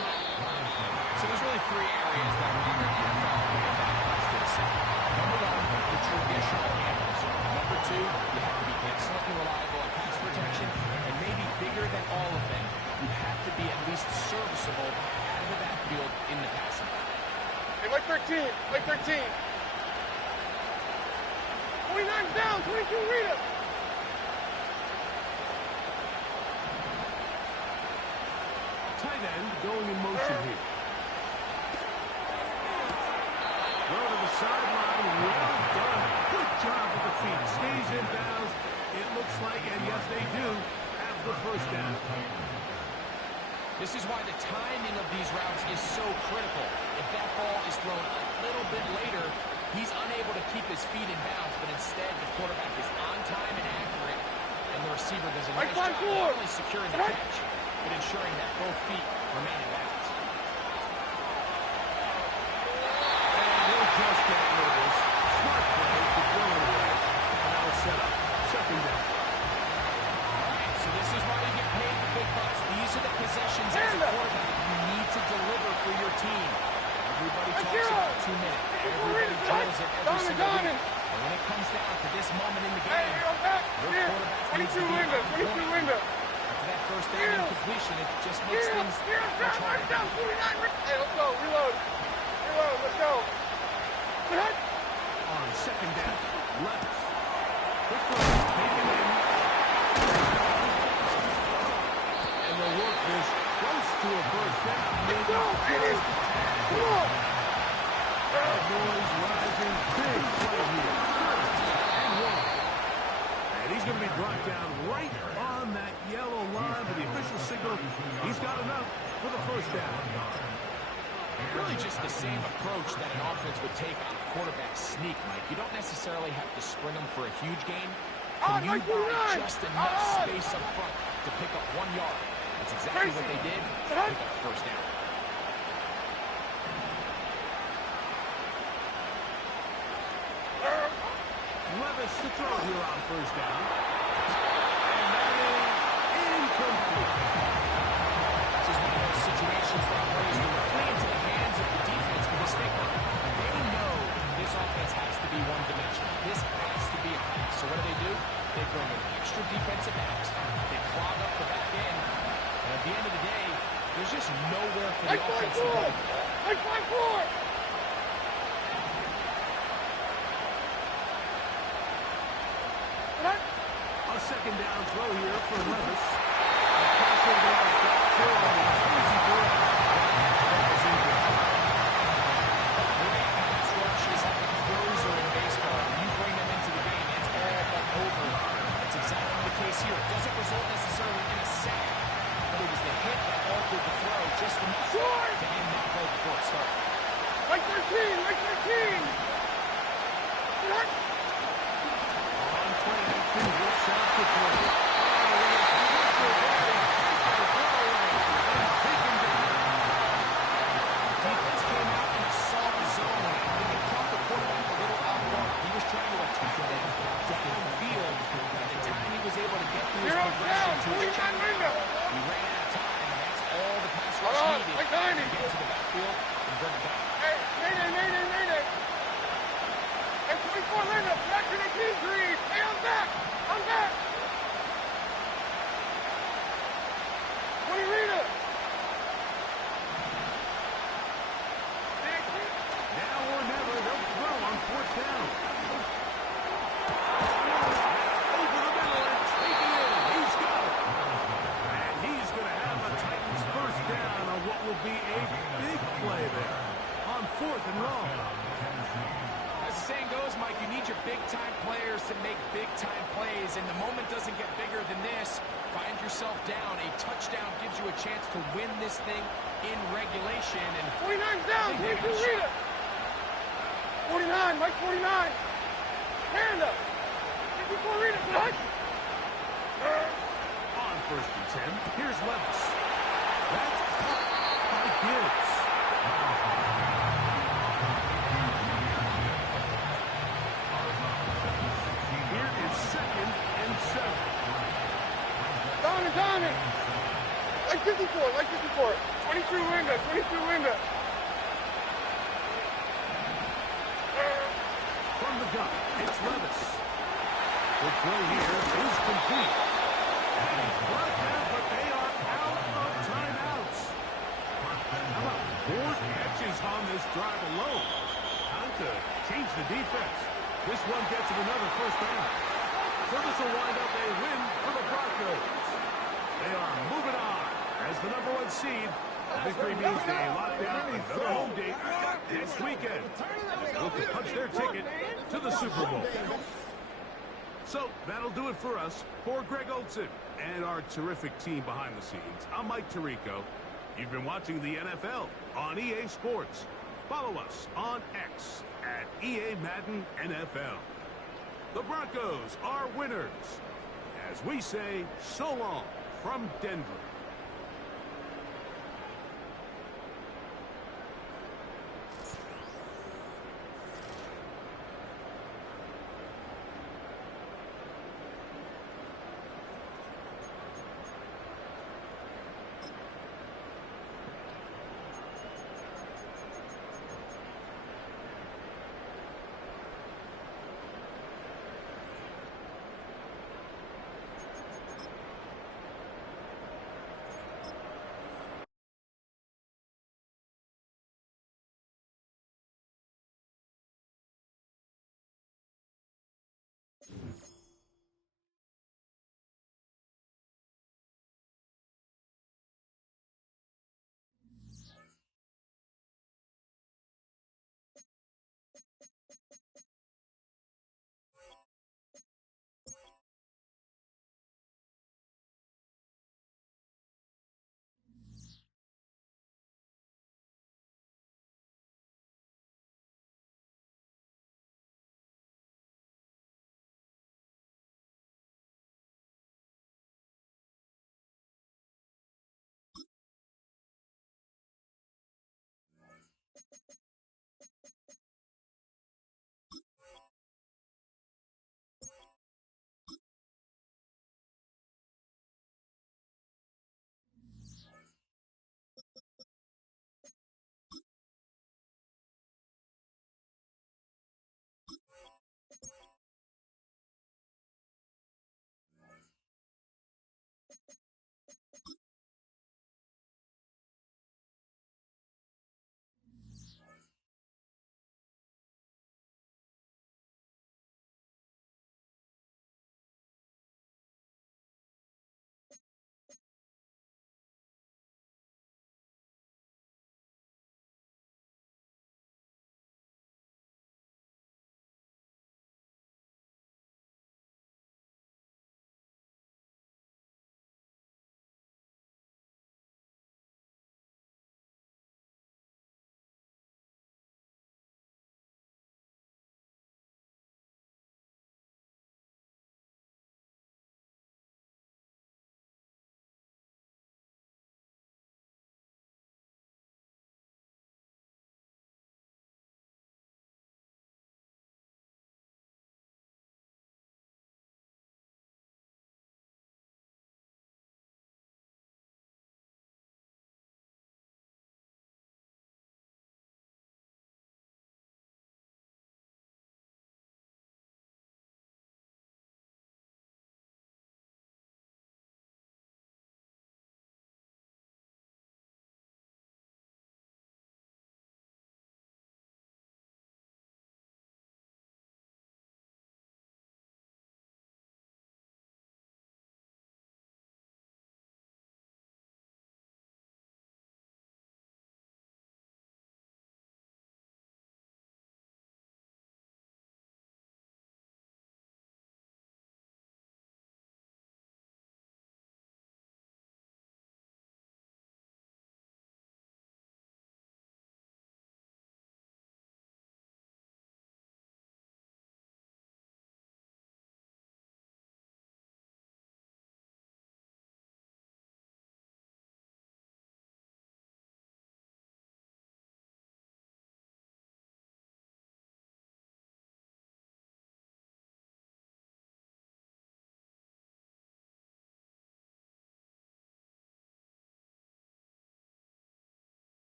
So there's really 3 areas that modern NFL running back has to excel. Number 1, the traditional handles. Number 2, you have to be excellent and reliable at pass protection. And maybe bigger than all of them, you have to be at least serviceable out of the backfield in the passing. Hey, like 13. 29 down, 22 Rita. Tight end going in motion here. Throw to the sideline. Well done. Good job with the feet. Stays in bounds. It looks like, and yes, they do, have the first down. This is why the timing of these routes is so critical. If that ball is thrown a little bit later, he's unable to keep his feet in bounds, but instead the quarterback is on time and accurate, and the receiver does a nice job not only securing the catch, but ensuring that both feet remain in bounds. And he'll just get rid of this. Smart play to go away. And that'll set up second down. So this is why you get paid the big bucks. These are the possessions as a quarterback you need to deliver for your team. Everybody talks about 2 minutes. Everybody drills it every single week. But when it comes down to this moment in the game, your quarterback needs to be on point. After that first down incompletion, it just makes things much harder. Hey, let's go. Reload. Let's go. On second down, Levis. Quick throw, taken in. And they'll work this close to a first down. Let's go, baby. Come on. Cowboys rising, big play here. First and 1. And he's going to be brought down right on that yellow line with the official signal. He's got enough for the first down. Really just the same approach that an offense would take on a quarterback sneak, Mike. You don't necessarily have to sprint them for a huge gain. Can you buy just enough space up front to pick up 1 yard? That's exactly what they did. Pick up the first down. Levis to throw here on first down. And that is incomplete. This is one of those situations that plays directly into the hands of the defense because they know this offense has to be one-dimensional. This has to be a pass. So what do? They bring in extra defensive backs. They clog up the back end. And at the end of the day, there's just nowhere for the offense to go. Like 5-4. A second down throw here for Levis. A partial down backfield on the easy throw. Great pass rushes have been closer in baseball. When you bring them into the game, it's all but over. That's exactly the case here. It doesn't result necessarily in a sack, but it was the hit that altered the throw just enough to end that play before it started. Like 13. Like 13. On play action, will set up the throw. Oh, and a pressure there. The throw away. big-time players to make big-time plays, and the moment doesn't get bigger than this. Find yourself down. A touchdown gives you a chance to win this thing in regulation. And 49's down. 22, read it. 49, Mike 49. Hand up. 54, read it. Touch. On first and 10, here's Levis. That's caught by Gibbs. Here is second and 7. Down it. Like 54, like 54. 22 Linda, 22 Linda. From the gun, it's Levis. The throw here is complete. And he's brought down, but they are out of timeouts. How about 4 catches on this drive alone? Time to change the defense. This one gets him another first down. So this will wind up a win for the Broncos. They are moving on as the #1 seed. Victory means they lock down another home date next weekend. Look to punch their ticket to the Super Bowl. So that'll do it for us. For Greg Olsen and our terrific team behind the scenes, I'm Mike Tirico. You've been watching the NFL on EA Sports. Follow us on X at EA Madden NFL. The Broncos are winners. As we say, so long from Denver.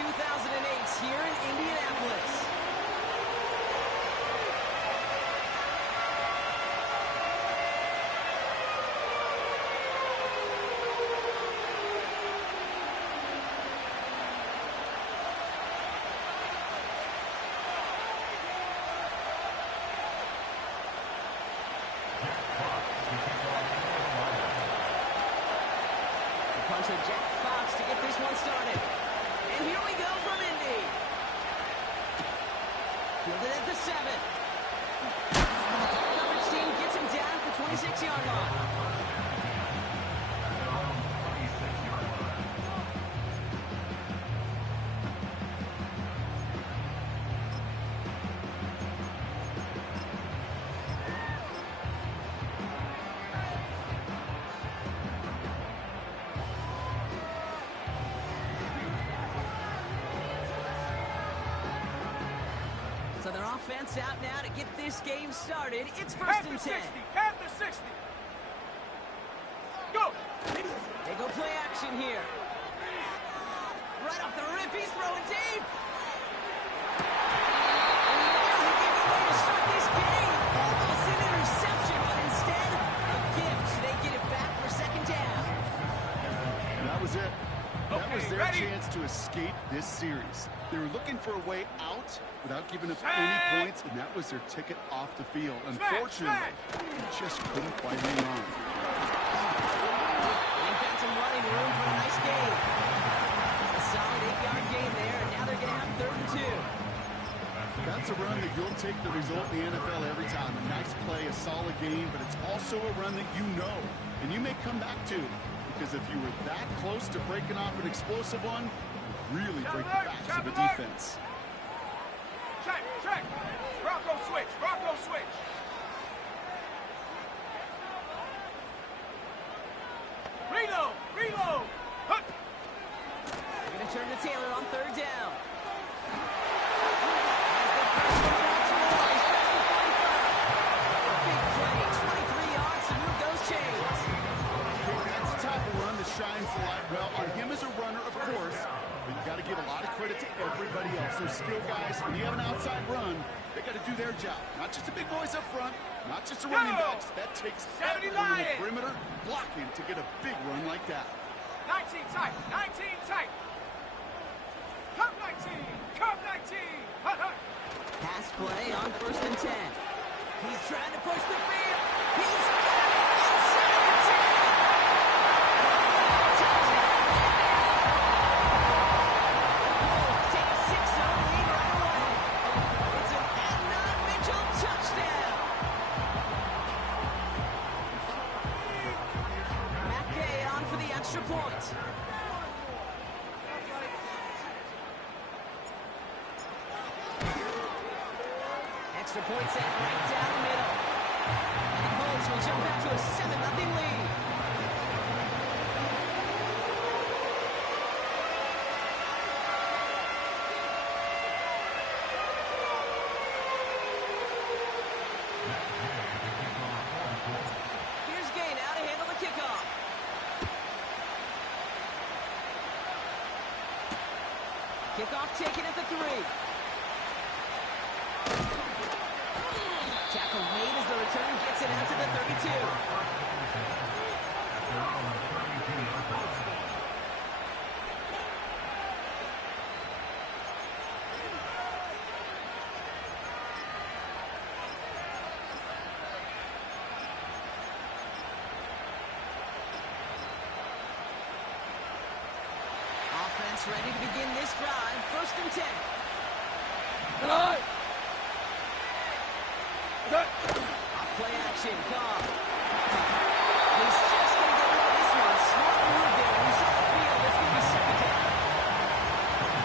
2008 here in Indianapolis. Puncher Jack Fox to get this one started. And here we go from Indy. Fielded at the 7. Coverage team gets him down at the 26-yard line. So their offense out now to get this game started. It's first and 10. At the 60. Go. They go play action here. Right off the rip, he's throwing deep. And he nearly gave it away to start this game. Almost an interception, but instead, a gift. They get it back for second down. And that was it. That was Okay, their ready? chance to escape this series. They were looking for a way out without giving up any points, and that was their ticket off the field. Unfortunately, they just couldn't quite hang on. They've got some running room for a nice game. A solid 8-yard gain there, and now they're going to have 3rd and 2. That's a run that you'll take the result in the NFL every time. A nice play, a solid game, but it's also a run that you know, and you may come back to. Because if you were that close to breaking off an explosive one, it would really break the backs of the defense. Check, check. Bronco switch, Bronco switch. Reload, reload. Hup. They're going to turn to Taylor on 3rd down. As the first one back to the line, he's past the 45. Big play, 23 yards to move those chains. That's the type of run that shines the light well on him as a runner, of course, but you got to give a lot of credit to everybody else. Those skill guys, when you have an outside run, they got to do their job. Not just the big boys up front, not just the running backs. That takes 70 everyone in the Lions. perimeter blocking to get a big run like that. 19 tight, 19 tight. Come 19, come 19. Hut, hut. Pass play on 1st and 10. He's trying to push the field. He's got it inside the 10. Touchdown, Indy. The Colts take a 6-0 lead right away. It's an Adnan Mitchell touchdown. Mackay on for the extra point. Extra point set right down the middle. And the Colts will jump back to a 7-0 lead. Here's Gay now to handle the kickoff. Kickoff taken at the 3. Tackle made as the return gets it out to the 32. Offense ready to begin this drive. 1st and 10. Good. Good. Off play action, Cobb. He's just going to get rid of this one. Smart move there. He's on the field. It's going to be second down.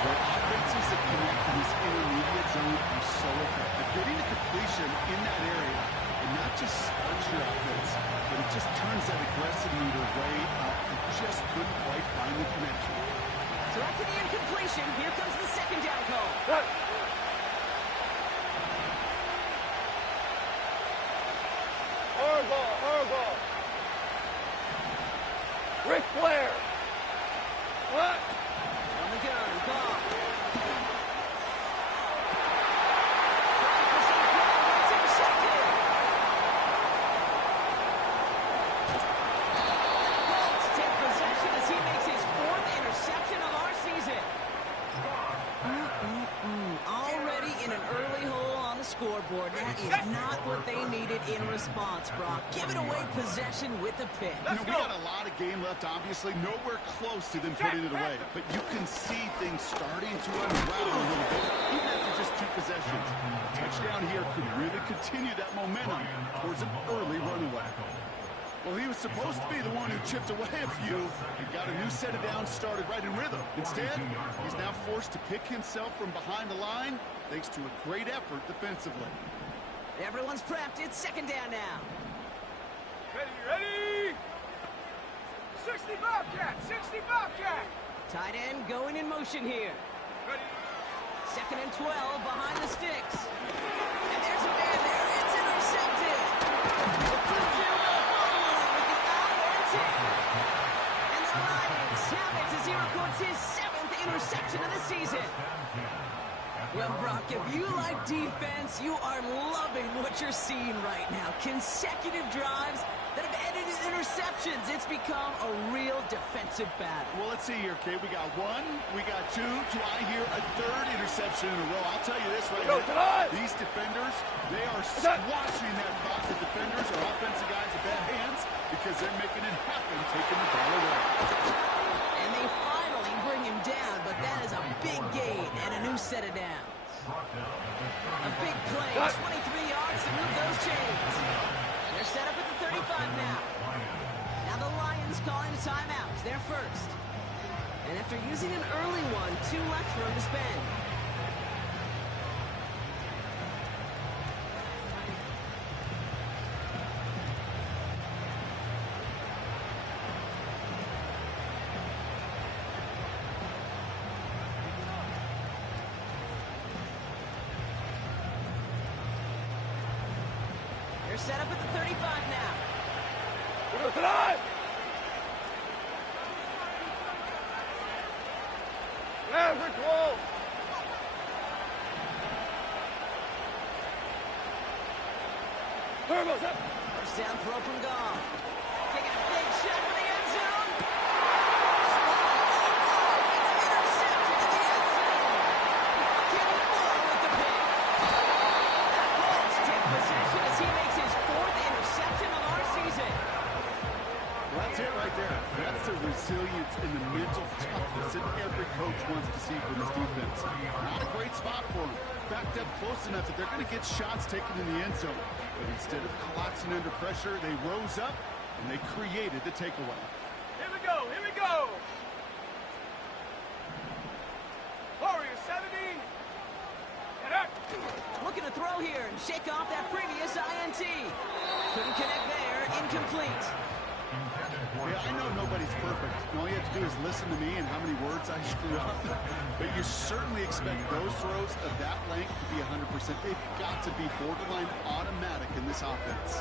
The offenses that connect in this intermediate zone are so effective. Getting the completion in that area, and not just sparks your offense, but it just turns that aggressive meter way up. You just couldn't quite find the connection. Directed the incompletion. Here comes the second down call. Good. Hardball. Ric Flair. What? On the gun, Cobb. in response, Brock, giving away possession with a pick. You know, we got a lot of game left, obviously. Nowhere close to them putting it away. But you can see things starting to unravel a little bit, even after just 2 possessions. A touchdown here could really continue that momentum towards an early runaway. Well, he was supposed to be the one who chipped away a few and got a new set of downs started right in rhythm. Instead, he's now forced to pick himself from behind the line thanks to a great effort defensively. Everyone's prepped. It's second down now. Ready? 60 Bobcat, 60 Bobcat. Tight end going in motion here. Ready? Second and 12 behind the sticks. And there's a man there. It's intercepted. The field forward with the out and 10. And the Lions have it as he records his 7th interception of the season. Well, Brock, if you like defense, you are loving what you're seeing right now. Consecutive drives that have ended in interceptions. It's become a real defensive battle. Well, let's see here, Kate. We got 1, we got 2. Do I hear a 3rd interception in a row? I'll tell you this right Go, now. These defenders, they are squashing that box. The defenders are offensive guys with bad hands because they're making it happen, taking the ball away. And they finally bring him down, but that is a big gain and a new set of downs. A big play, 23 yards to move those chains. They're set up at the 35 now. Now the Lions calling a timeout. They're first. And after using an early one, 2 left for him to spend. They're set up at the 35 now. Average wall. Turbos up. First down throw from Goff. Taking a big shot for the end zone. It's intercepted in the end zone. Kenny Moore with the pick. The Colts take possession as he makes his 4th interception of our season. Well, that's it right there. That's the resilience and the mental toughness that every coach wants to see from his defense. Not a great spot for him. Backed up close enough that they're going to get shots taken in the end zone. But instead of collapsing under pressure, they rose up and they created the takeaway. Here we go. Warrior 70. Get up. Looking to throw here and shake off that previous INT. Couldn't connect there. Incomplete. Yeah, I know nobody's perfect. All you have to do is listen to me and how many words I screw up. But you certainly expect those throws of that length to be 100%. They've got to be borderline automatic in this offense.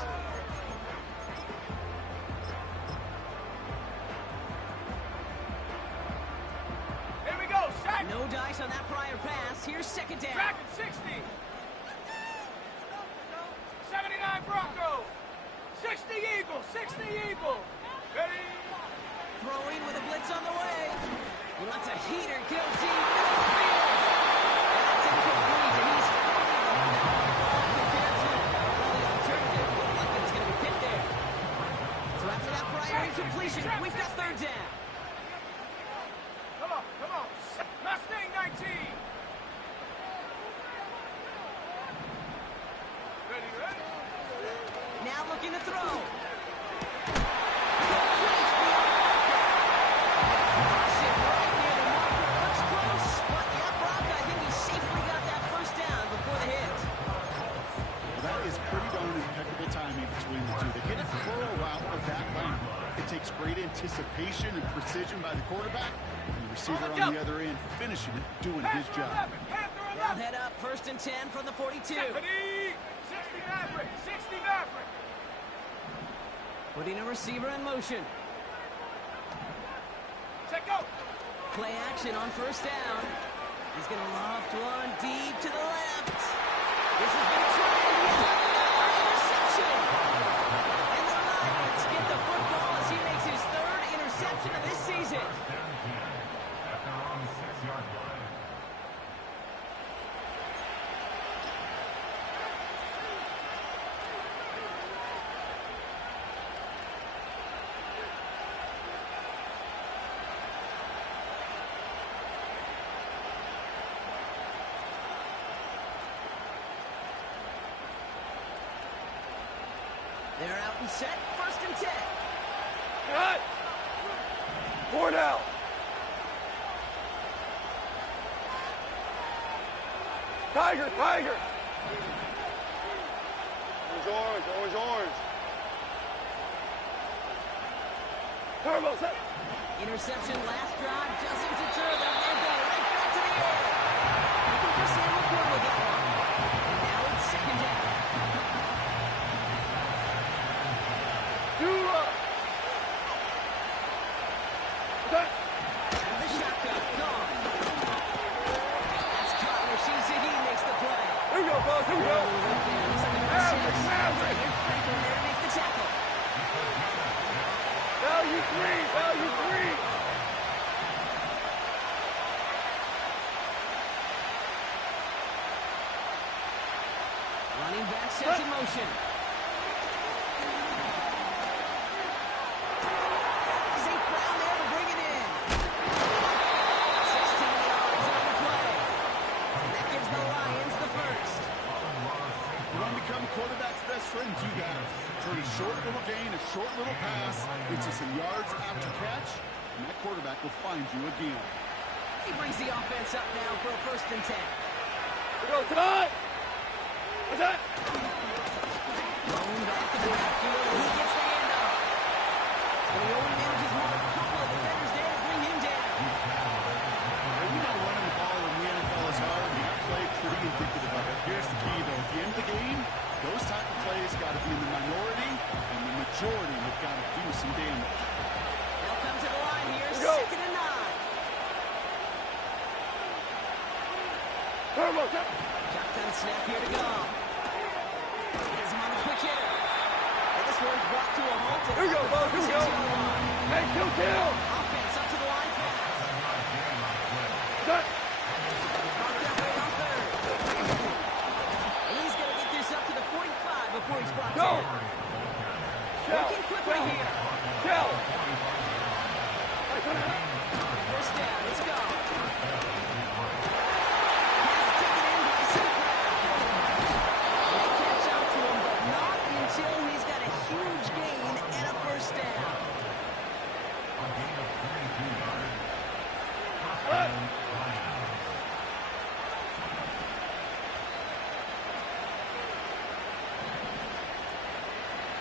Here we go. Sack. No dice on that prior pass. Here's second down. Back at 60. 79 Bronco. 60 Eagle. 60 Eagle. Ready? Throwing with a blitz on the way. He lets a heater go deep. Middle of the field. That's incomplete, and he's compared to the alternative. Looked like it was going to be picked there. So after that prior incompletion, we've got third down. Come on. Mustang 19. Ready? Now looking to throw. Great anticipation and precision by the quarterback, and the receiver on the other end finishing it, doing his job. They'll head up first and 10 from the 42. 60 Maverick. 60 Maverick. Putting a receiver in motion. Check go. Play action on first down. He's going to loft one deep to the left. This has been a trend. Interception. And the Lions get the football as he makes his 3rd interception of this season. At their own 6-yard line. set. 1st and 10. Cut. 4 down. Tiger, Tiger. Orange, orange, orange. Turbo, set. Interception last drive doesn't deter them. They go right back to the air. Looking for Sam McCoy with that one. And now it's 2nd down. Set. The shotgun, gone. That's caught. Rashid Shaheed makes the play. Here we go, fellas, here we go. Maverick, Maverick. Franklin there to make the tackle. Value 3, value 3. Running back sets in motion. St. Brown there to bring it in. 16 yards on the play. And that gives the Lions the first. You want to become quarterback's best friend, you guys. Turn a short little gain, a short little pass, gets you some yards after catch, and that quarterback will find you again. He brings the offense up now for a 1st and 10. Here we go, tonight. What's that? Thrown back in the backfield, and he gets the handoff. And he only manages one. A couple of defenders there to bring him down. And we know running the ball in the NFL is hard, and that play pretty indicative of it. Here's the key, though. At the end of the game, those type of plays got to be in the minority, and the majority have got to do some damage. They'll come to the line here, Let's go. 2nd and 9. Turbo, set. Shotgun snap here to go. Here's him on a quick hitter. And this one's brought to a halt. Here we go, fellas, here we go. Hey, kill. Offense up to the line pass. Set. It's marked that way on 3rd. And he's going to get this up to the 45 before he's brought Go. down. Shell. Working quickly here. Shell. 1st down. Let's go. Pass taken in by St. Brown. And they catch up to him, but not until he's got a huge gain and a 1st down.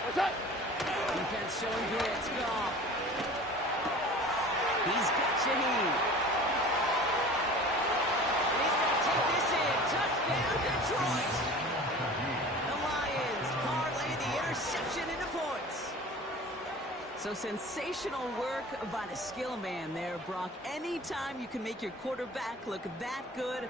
What's that? Defense showing blitz. Goff. He's got Shaheed. And he's going to take this in. Touchdown, Detroit. The Lions parlay the interception into points. So sensational work by the skill man there, Brock. Anytime you can make your quarterback look that good.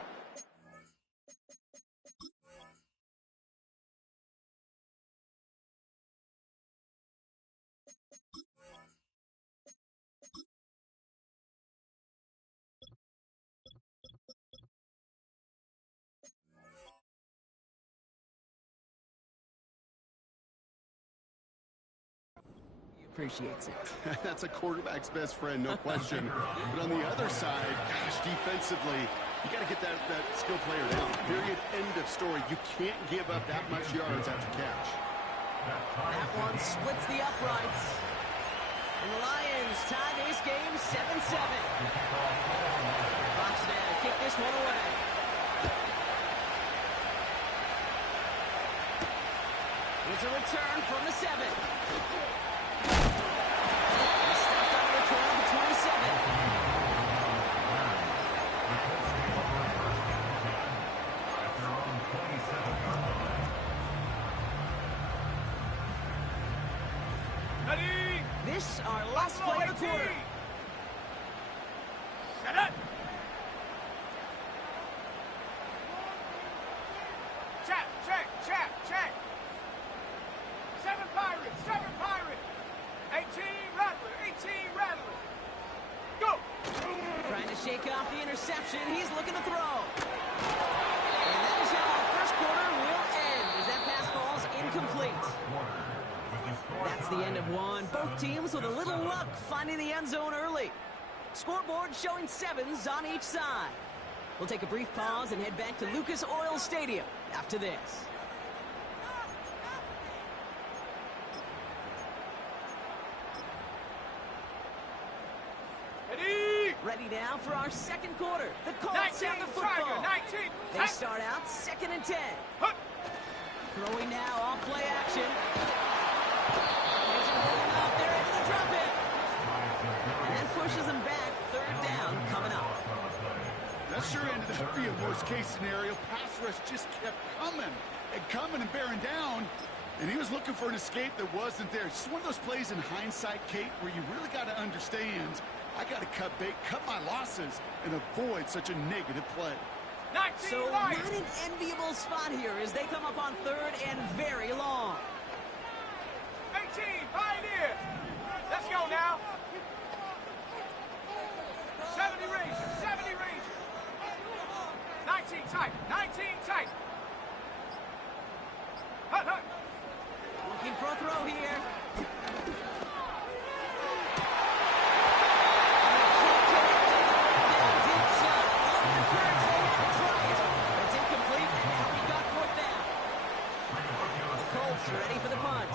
Appreciates it. That's a quarterback's best friend, no question. But on the other side, gosh, defensively, you got to get that skill player down. Period. End of story. You can't give up that much yards after catch. That one splits the uprights. And the Lions tie this game 7-7. Fox there to kick this one away. It's a return from the 7. He stepped on a return of the 27. Ready? This our last play of the quarter. Set up. Check. 7 Pirates. 18 Rattler. Go. Trying to shake off the interception. He's looking to throw. And that is how our first quarter will end as that pass falls incomplete. That's the end of one. Both teams with a little luck finding the end zone early. Scoreboard showing 7s on each side. We'll take a brief pause and head back to Lucas Oil Stadium after this. Ready now for our second quarter. The Colts 19, have the Tiger, football. 19. They start out 2nd and 10. Huh. Throwing now off play action. Isn't holding up. They're able to drop it. And that pushes them back. 3rd down coming up. That sure ended up being worst-case scenario. Pass rush just kept coming and bearing down. And he was looking for an escape that wasn't there. It's just one of those plays in hindsight, Kate, where you really got to understand, I got to cut bait, cut my losses, and avoid such a negative play. 19, So Lions. not an enviable spot here as they come up on 3rd and very long. 18, Pioneer. Let's go now. 70 Ranger, 70 Ranger. 19 tight, 19 tight. Hut, hut. Looking for a throw here. It's incomplete, and now we got 4th down. The Colts ready for the punt.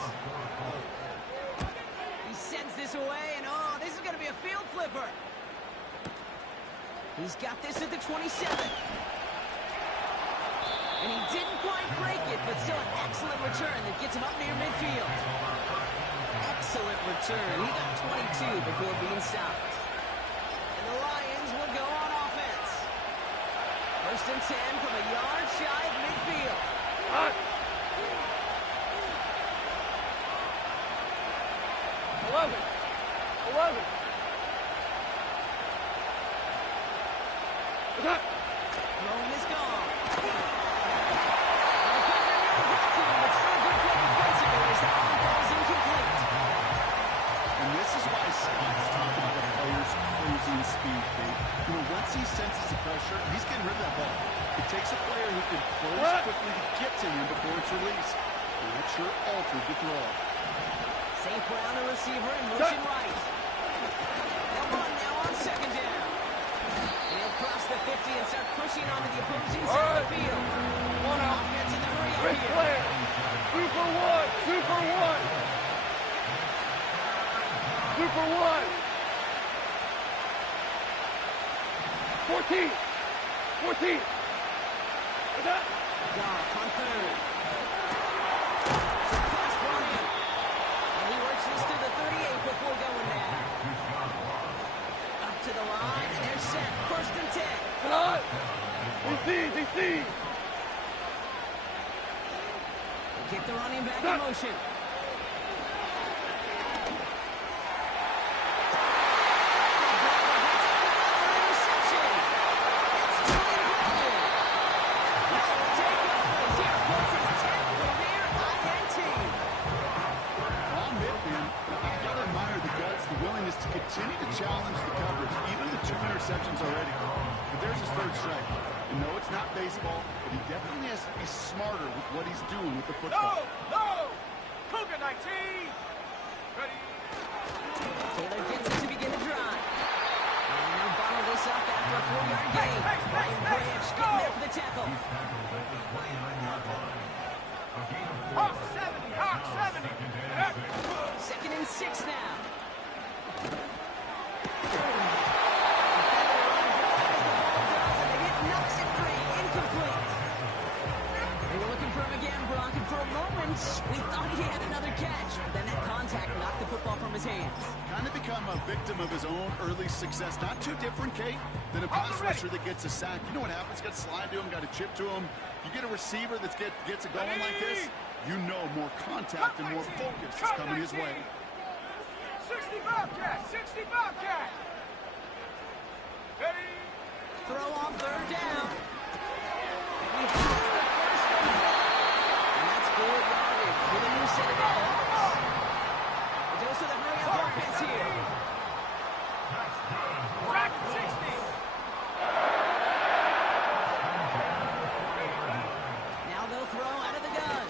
He sends this away, and oh, this is going to be a field flipper. He's got this at the 27. And he didn't quite break it, but still an excellent return that gets him up near midfield. Excellent return. He got 22 before being stopped. And the Lions will go on offense. 1st and 10 from a yard shy of midfield. Hut. 11. 11. Hut. Throwing is gone. The pressure nearly got to him, but still good play defensively as that one falls incomplete. And this is why Scott's talking about a player's cruising speed, Kate. You know, once he senses the pressure, he's getting rid of that ball. It takes a player who can close quickly to get to him before it's released. And that sure altered the throw. St. Brown, the receiver, in motion right. They'll run now on 2nd down. And he'll cross the 50 and start pushing onto the opposing side of the field. One out. Offense in the hurry up Rick here. Flair. 2 for 1. 2 for 1. 2 for 1. 14. 14. What's that? Goff on 3rd. Some pass brought in. And he works this to the 38 before going there. Up to the line, and they're set. 1st and 10. Come on. DC. Get the running back in motion. Interception. It's Julian Bradley. Ball will take over. Here goes his 10th career INT. On Mittman, I got to admire the guts, the willingness to continue to challenge the coverage, even the 2 interceptions already. But there's his 3rd strike. And no, it's not baseball, but he definitely has to be smarter with what he's doing with the football. No. Cougar 19. Ready. Taylor gets it to begin the drive. And they'll bottle this up after a 4-yard gain. Ryan Branch getting there for the tackle. Hawk 70. Hawk 70. 2nd and 6 now. Knocks it free, incomplete. They were looking for him again, Brock, and for a moment, we thought he had another catch, but then that contact knocked the football from his hands. Kind of become a victim of his own early success. Not too different, Kate, than a pass rusher that gets a sack. You know what happens? Got to slide to him, got to chip to him. You get a receiver that gets it going like this, you know more contact and more focus is coming his way. 60 Bobcat. 60 Bobcat. Ready. Throw on 3rd down. He has the first one. And that's good yardage with a new set of downs. A dose of the hurry-up offense here. Track 60. Now they'll throw out of the gun.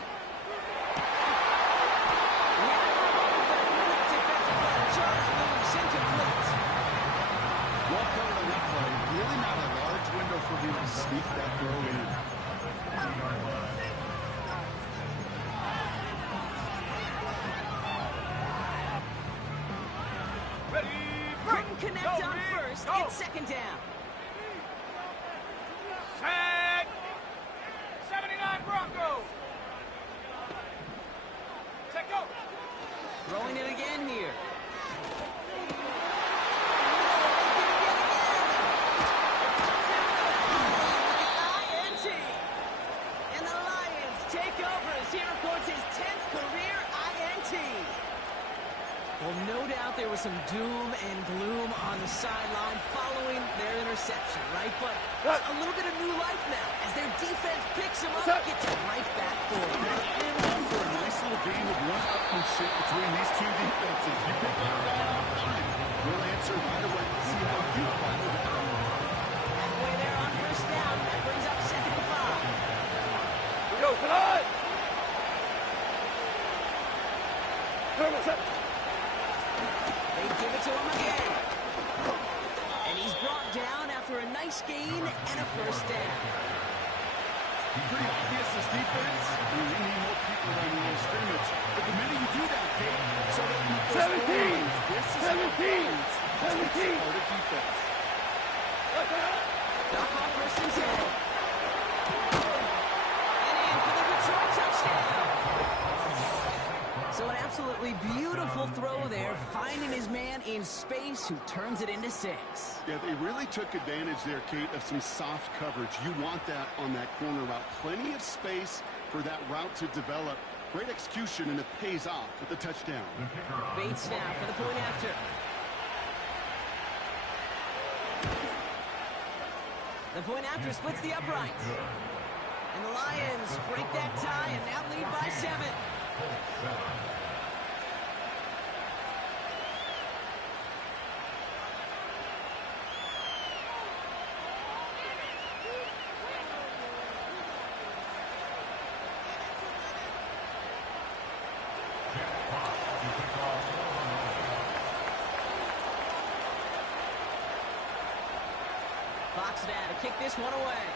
Defensive play. Charlie moves incomplete. Well covered on that play. Really not a large window for him to sneak that throw in. Ready. Break. connect Go, on Reed, first. go. It's second down. Set. 79 Broncos. Set go. Throwing it again here. INT. And the Lions take over as he records his 10th career INT. Well, no doubt there was some doom and gloom on the sideline following their interception, right? But a little bit of new life now as their defense picks him up and gets it right back forward. In for a nice little game of one-upmanship between these two defenses. You pick on that, fine. We'll answer right away. See how you find it. Halfway there on first down. That brings up second and 5. Go, tonight. They give it to him again. And he's brought down after a nice gain and a first down. Pretty obvious, this defense. We need more people around the line of scrimmage. But the minute you do that, Kate, so that you those 17. forwards, this is how it 17. goes. It's part of defense. Knock off first and 10. And in for the Detroit touchdown. So an absolutely beautiful throw there, finding his man in space who turns it into 6. Yeah, they really took advantage there, Kate, of some soft coverage. You want that on that corner route. Plenty of space for that route to develop. Great execution, and it pays off with the touchdown. Bates now for the point after. The point after splits the uprights. And the Lions break that tie and now lead by 7. Fox now to kick this one away.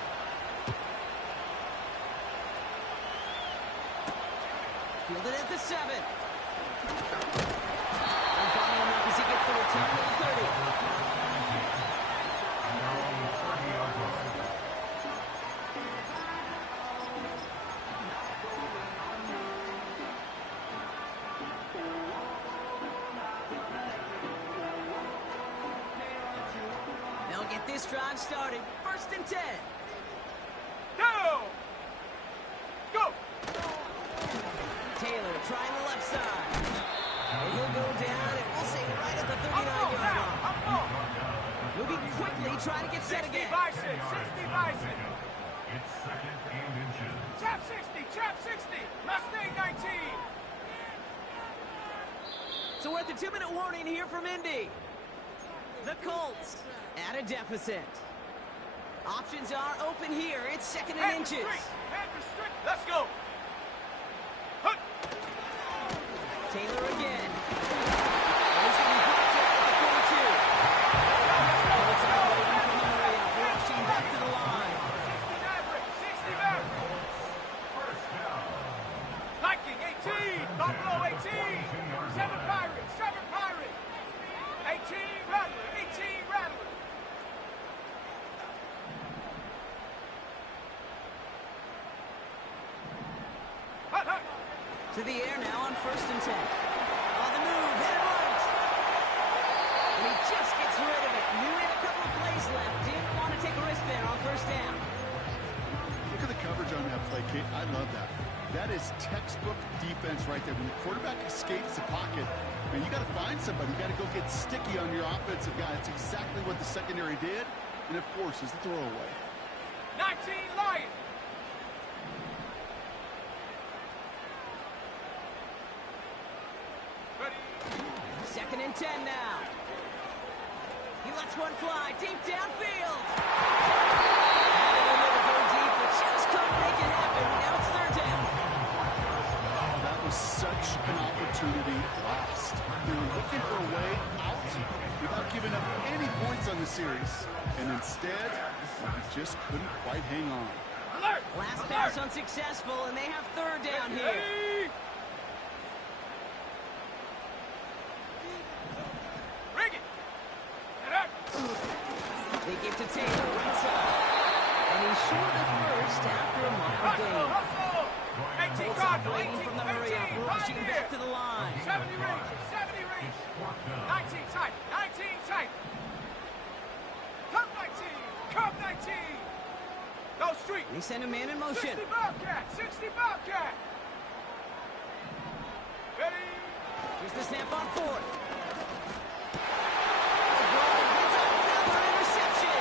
Fielded at the 7. And following up as he gets the return to the 30. They'll get this drive started. First and 10. Go. Go. Taylor trying the left side. And he'll go down, and we'll say right at the 39-yard line. Moving quickly, trying to get set 60 again. Bison. 60 Bison. It's second and inches. Chap 60. Chap 60. Mustang 19. So we're at the 2-minute warning here from Indy. The Colts at a deficit. Options are open here. It's second and Hand inches. restrict. Hand restrict. Let's go. Hup. Taylor again. And he's going to be blocked out at the 42. Colts are waiting for the hurry up. Rushing back to the line. 60 Maverick. 60 Maverick. First down. Viking 18. Buffalo 18. 7 Pirates. 7 Pirates. 18 Rattler. 18 Rattler. Hut, hut. To the air now on first and 10. On the move, headed right. And he just gets rid of it. Knew he had a couple of plays left. Didn't want to take a risk there on first down. Look at the coverage on that play, Kate. I love that. That is textbook defense right there. When the quarterback escapes the pocket, man, you got to find somebody. You got to go get sticky on your offensive guy. It's exactly what the secondary did, and it forces the throwaway. 19 Lions. Ready. Second and 10 now. He lets one fly deep downfield. Had it in there to go deep, but just couldn't make it happen. Now it's third down. Oh, that was such an opportunity lost. They were looking for a way out without giving up any points on the series. And instead, he just couldn't quite hang on. Alert. Last Alert. pass unsuccessful, and they have third down here. Ready. Rig it. it to Taylor, right side. And he's short of the first after a muffled Hustle, game. hustle. 18 Colts guards, operating 18, from the hurry-up, 18, rushing right back to here. the line. 70 reach, 70 reach. 19 tight, 19 tight. Come 19, come 19. No street. And he sent a man in motion. 60 Bobcat, 60 Bobcat. Ready? Here's the snap on fourth. LeBron hits another interception.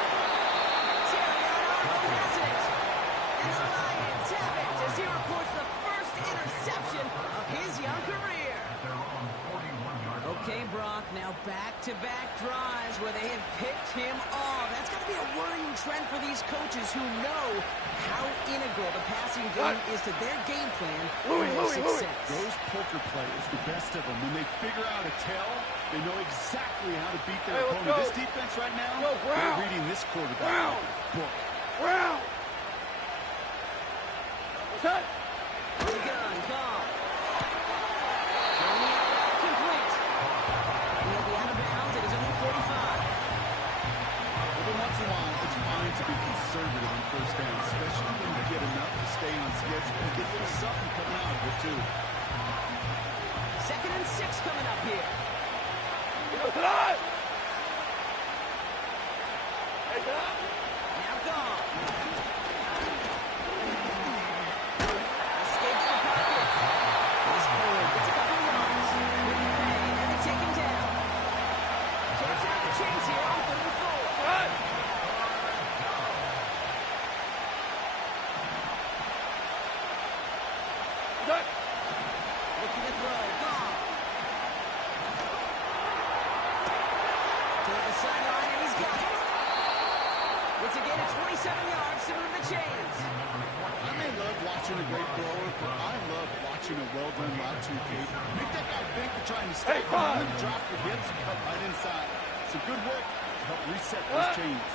Terrion Arnold has it. And the Lions have it as he reports the first interception of his young career. Their own 41-yard line. Okay, Brock, now back-to-back drives where they have picked him off. That's got to be a worrying trend for these coaches who know how integral the passing game is to their game plan and their success. Those poker players, the best of them, when they figure out a tell, they know exactly how to beat their Hey, let's opponent. go. This defense right now, Go, Brown. they're reading this quarterback Brown. like a book. Brown. What's that? The gun, call. Throwing the out route complete. And he'll be out of bounds at his own 45. Every once in a while, it's fine to be conservative on first down, especially when you get enough to stay on schedule and get a little something coming out of it, too. 2nd and 6 coming up here. Go to the eye. Hey, get up. Now gone. Escapes the pocket. He's forward. Gets a couple of yards. Pretty bang, and they take him down. Can't have the chains here on 3rd and 4. Right. What's that? Looking to throw. Gone. Toward the sideline, and he's got it. It's a gain of 27 yards to move the chains. I may love watching a great thrower, but I love watching a well-done route to Kate. Make that guy think you're trying to stay Hey, and then drop your hips and cut right inside. Some good work to help reset those What? chains.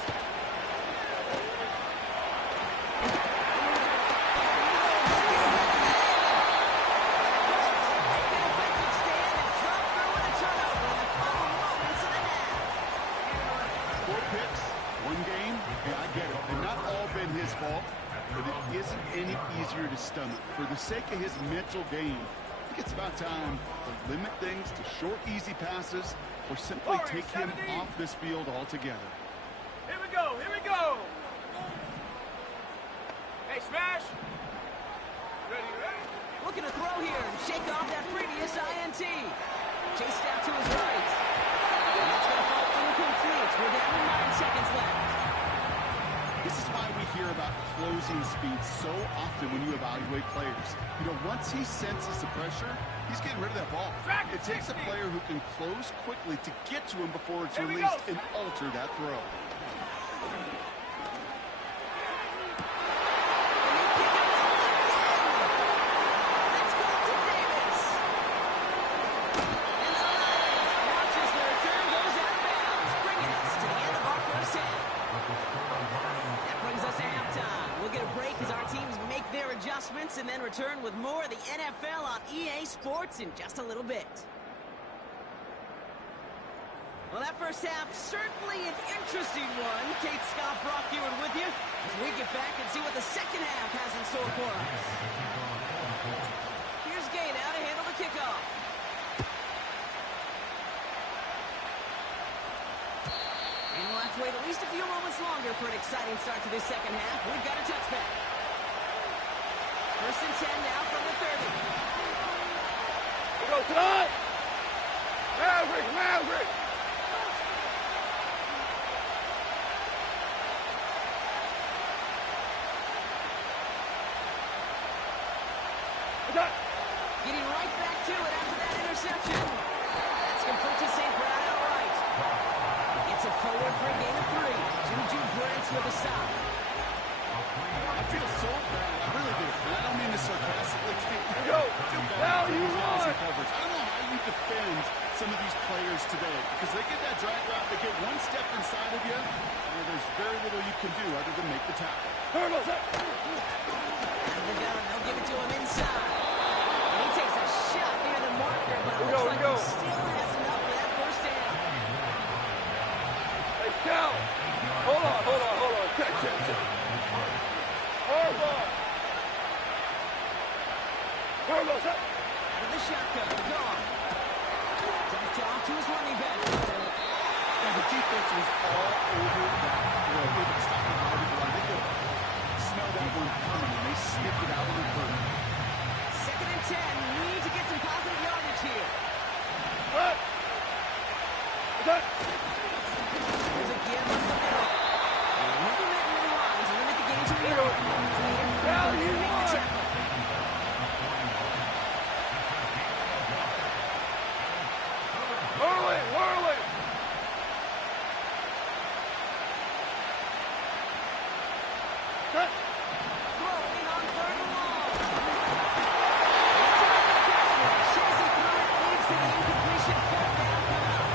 Make an offensive stand and drop through with a turnover in the final moments of the half. 4 picks, 1 game. Yeah, I get it. They've not all been his fault, but it isn't any easier to stomach. For the sake of his mental game, I think it's about time to limit things to short, easy passes or simply Forward, take him 70. off this field altogether. Here we go, here we go. Hey, smash. Ready, ready. Looking to throw here and shake off that previous INT. Chased out to his right. And that's going to fall incomplete. We're down to 9 seconds left. This is why we hear about closing speed so often when you evaluate players. You know, once he senses the pressure, he's getting rid of that ball. Track It takes a 60. player who can close quickly to get to him before it's Here we released go. and alter that throw. And they pick him up again. Let's go to Davis. And the Lions watch as their return goes out of bounds, bringing us to the end of our first half. That brings us to halftime. We'll get a break as our teams make their adjustments and then return with more of the NFL on EA Sports in just a little bit. Well, that first half, certainly an interesting one. Kate Scott, Brock Ewan with you as we get back and see what the second half has in store for us. Here's Gay now to handle the kickoff. And we'll have to wait at least a few moments longer for an exciting start to this second half. We've got a touchback. 1st and 10 now from the 30. We go tonight. Maverick, Maverick. What's that? Getting right back to it after that interception. That's complete to St. Brown outright. Gets it forward for a gain of 3. Juju Brents with a stop. I feel so bad. I really do. And I don't mean to sarcastically. Go. I feel bad Now for you these guys in run. coverage. I don't know how you defend some of these players today because they get that drag route, they get one step inside of you, and there's very little you can do other than make the tackle. Turtles. Out of the gun, they'll give it to him inside. And he takes a shot near the marker, but it We looks go, like we go. he still has enough for that first down. Hey, Cal. Hold on, hold Harbaugh. Harbaugh, set. Out of the shotgun, gone. Dropped off to his running back. And the defense was all over that throw. They were stopping how to go. They could smell that one coming, and they sniffed it out of the curve. 2nd and 10. Need to get some positive yardage here. Cut. Set. There's a give up the middle. Limit the lines. Limit the game to 1. Down, And you make the won. tackle. Whirling, whirling. Set. Throwing on 3rd and long. Chasing through it leads to the incompletion. 4th down coming up.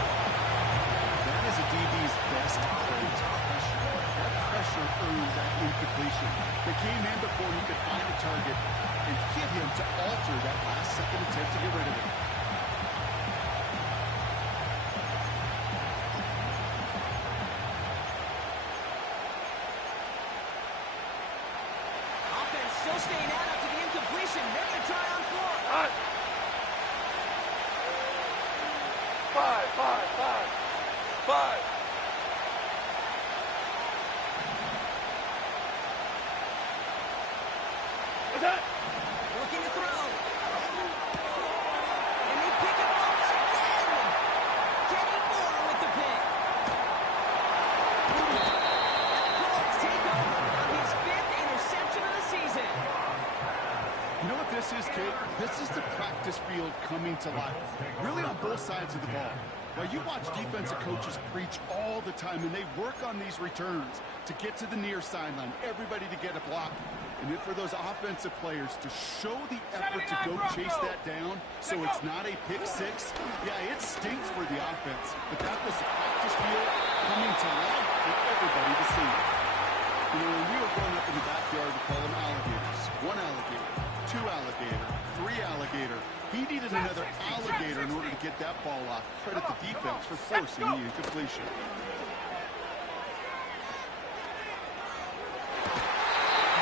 That is a DB's best trait, pressure. That pressure earned that incompletion. They came in before he could find a target and hit him to alter that last-second attempt to get rid of it. Offense still staying out after the incompletion. They're going to try on 4. Cut. 5, 5, 5. 5. What's that? Looking to throw. And they pick him up again. Kenny Moore with the pick. And the Colts take over on his 5th interception of the season. You know what this is, Kate? This is the practice field coming to life, really on both sides of the ball. Now, you watch defensive coaches preach all the time, and they work on these returns to get to the near sideline, everybody to get a block, and then for those offensive players to show the effort to go chase that down so it's not a pick six. Yeah, it stinks for the offense, but that was the practice field coming to life for everybody to see. You know, when we were growing up in the backyard, we call them alligators. 1 alligator, 2 alligator, 3 alligator. He needed another alligator in order to get that ball off. Credit the defense for forcing the incompletion.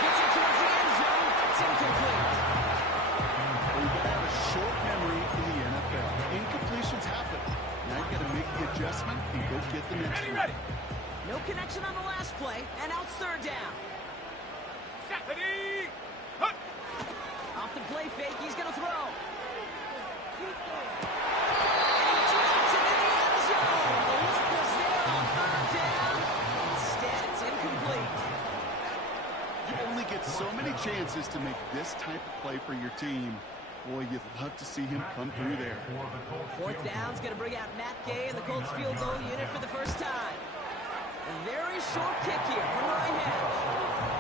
Gets it towards the end zone. It's incomplete. Well, you've got to have a short memory in the NFL. Incompletions happen. Now you've got to make the adjustment and go get the next one. No connection on the last play, and now it's 3rd down. Ready. Cut. Off the play fake, he's going to throw. And he drops it in the end zone. The look was there on 3rd down. Instead, it's incomplete. You only get so many chances to make this type of play for your team. Boy, you'd love to see him come through there. 4th down's going to bring out Matt Gay and the Colts field goal unit for the first time. A very short kick here from right hand.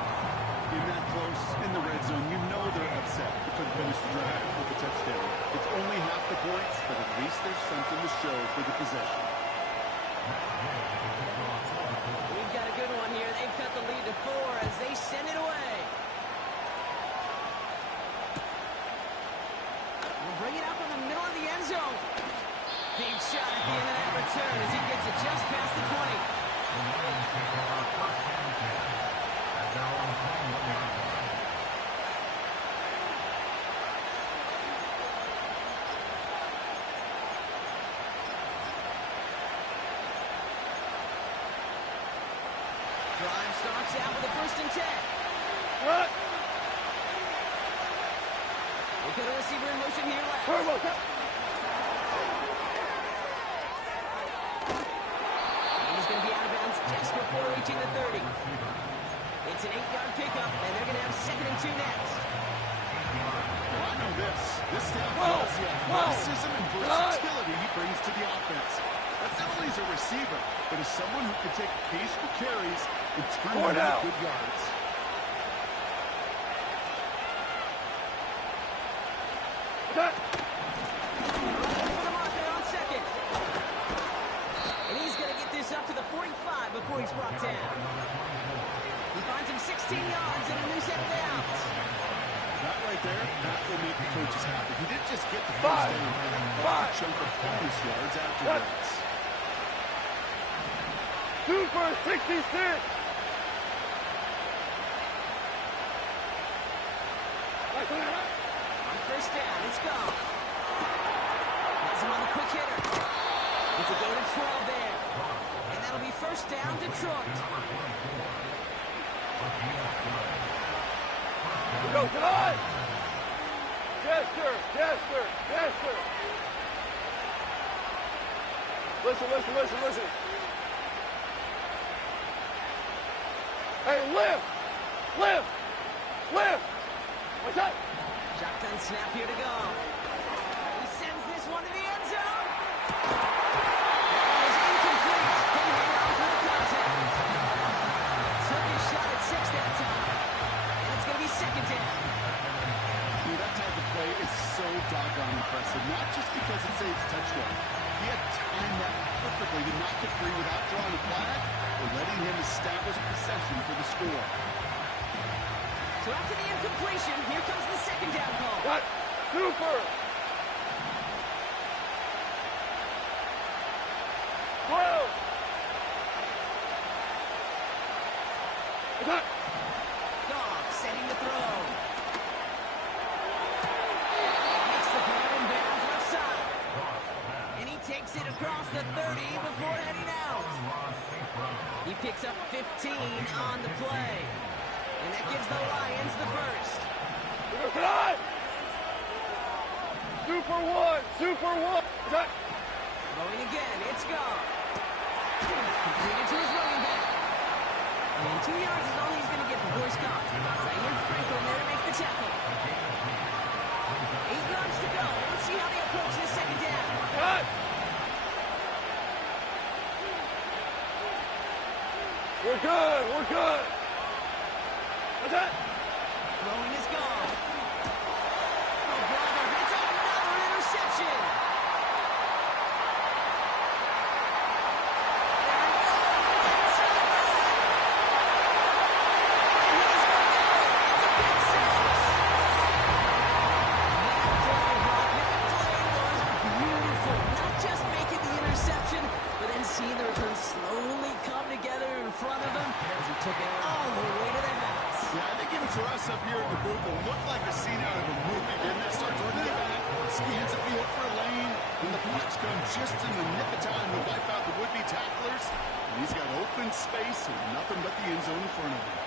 In that close, in the red zone, you know they're upset. They couldn't finish the drive with a touchdown. It's only half the points, but at least there's something to show for the possession. We've got a good one here. They've cut the lead to 4 as they send it away. We'll bring it out from the middle of the end zone. Big shot at the end of that return as he gets it just past the 20. Drive starts out with a 1st and 10. Cut. We'll put a receiver in motion here left. Harbaugh, cut. And he's going to be out of bounds just before reaching the 30. It's an 8-yard pickup, and they're going to have 2nd and 2 next. Well, I know this. This staff loves the athleticism and versatility he brings to the offense. That's not only as a receiver, but as someone who can take occasional carries and turn them into good yards. Cut. Running for the mark there on 2nd. And he's going to get this up to the 45 before he's brought down. He finds him 16 yards and a new set of downs. That right there, that will make the coaches happy. He didn't just get the first down, but a chunk of bonus yards afterwards. 2 for 66. On first down, it's gone. Has him on the quick hitter. It's a gain of 12 there. And that'll be first down, Detroit. We go tonight. Yes, sir. Yes, sir. Yes, sir. Listen. Hey, lift. What's up? Shotgun snap here to go. He sends this one to the end zone. That was incomplete. Couldn't hang on through the contact. Took his shot at 6 that time. And it's going to be second down. Dude, that type of play is so doggone impressive. Not just because it saves a touchdown. He had timed that perfectly to knock it free without drawing a flag or letting him establish possession for the score. So after the incompletion, here comes the second down call. What? Super. Whoa. What's up? Dog setting the throw. Makes the grab in bounds left side. And he takes it across the 30 before heading out. He picks up 15 on the play. And that gives the Lions the first. We go tonight. Super one. What's up? Throwing again, it's gone. Completed to his running back. And 2 yards is all he's going to get before he's caught. Zaire Franklin there to make the tackle. 8 yards to go. Let's see how they approach this second down. Cut. We're good. What's that? Throwing is gone. Oh, brother, it's another interception. There he goes. Inside the line. And he's going to go. It's a big six. That play was beautiful. Not just making the interception, but then seeing the return slowly come together in front of him as he took it all the way to the house. Yeah, I think even for us up here in the booth, it looked like a scene out of a movie, didn't it? Starts running it back, scans the field for a lane, and the blocks come just in the nick of time to wipe out the would-be tacklers. And he's got open space and nothing but the end zone in front of him.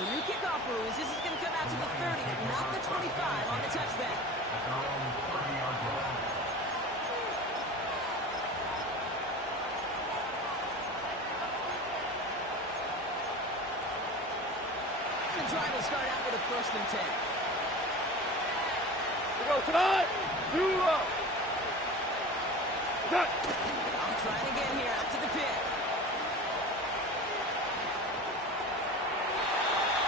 So new kickoff rules. This is going to come out to the 30, not the 25 on the touchback. At their own 30-yard line. The drive will start out with a 1st and 10. We go tonight. Zero. What's that? I'm trying again here after the pick.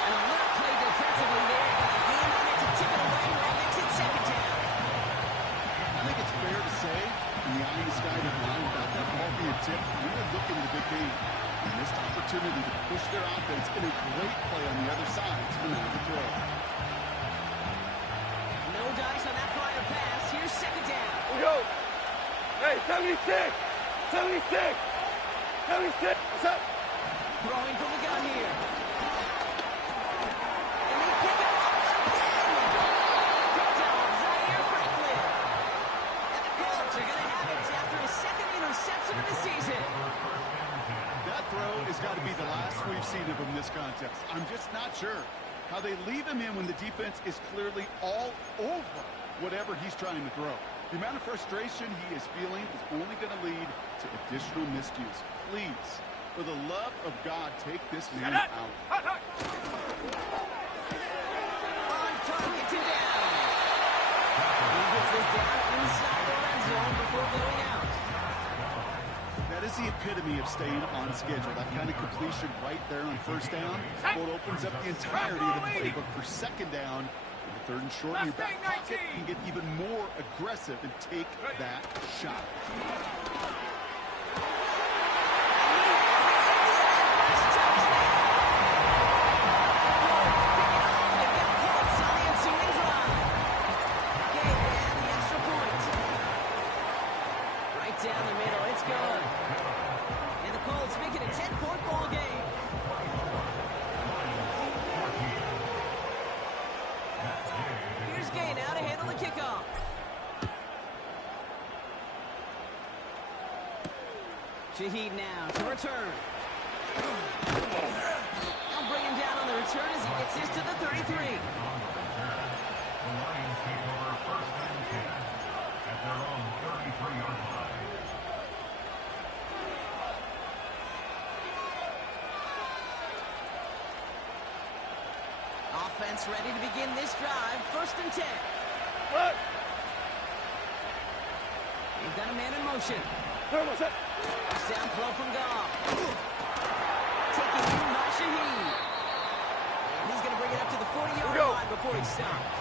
And a little play defensively there. Got a hand on it to tip it away. That makes it second down. I think it's fair to say, in the eye of the sky that line about that ball being tipped, we were looking at a big game. And missed opportunity to push their offense in a great play on the other side to the middle of the throw. No dice on that prior pass. Here's second down. We go. Hey, 76. What's up? Throwing from the gun here. And they pick it up again. Picked off Zaire Franklin. And the Colts are going to have it after his second interception of the season. That throw has got to be the last we've seen of him this contest. I'm just not sure how they leave him in when the defense is clearly all over whatever he's trying to throw. The amount of frustration he is feeling is only going to lead to additional miscues. Please, for the love of God, take this man out. On target to down. He gets this down inside the red zone before going out. That is the epitome of staying on schedule. That kind of completion right there on first down. What opens up the entirety of the playbook for second down. And the 3rd and short in your back pocket can get even more aggressive and take that shot. Down the middle, it's good. And the Colts make it a 10-point ball game. the kickoff. Shaheed now to return. They'll bring him down on the return as he gets this to the 33. The Lions take over first and 10 at their own 33-yard line. Offense ready to begin this drive. First and 10. What? They've got a man in motion. Turbo set. Down throw from Goff. Taken in by Shaheed. And he's going to bring it up to the 40-yard line before he's stopped.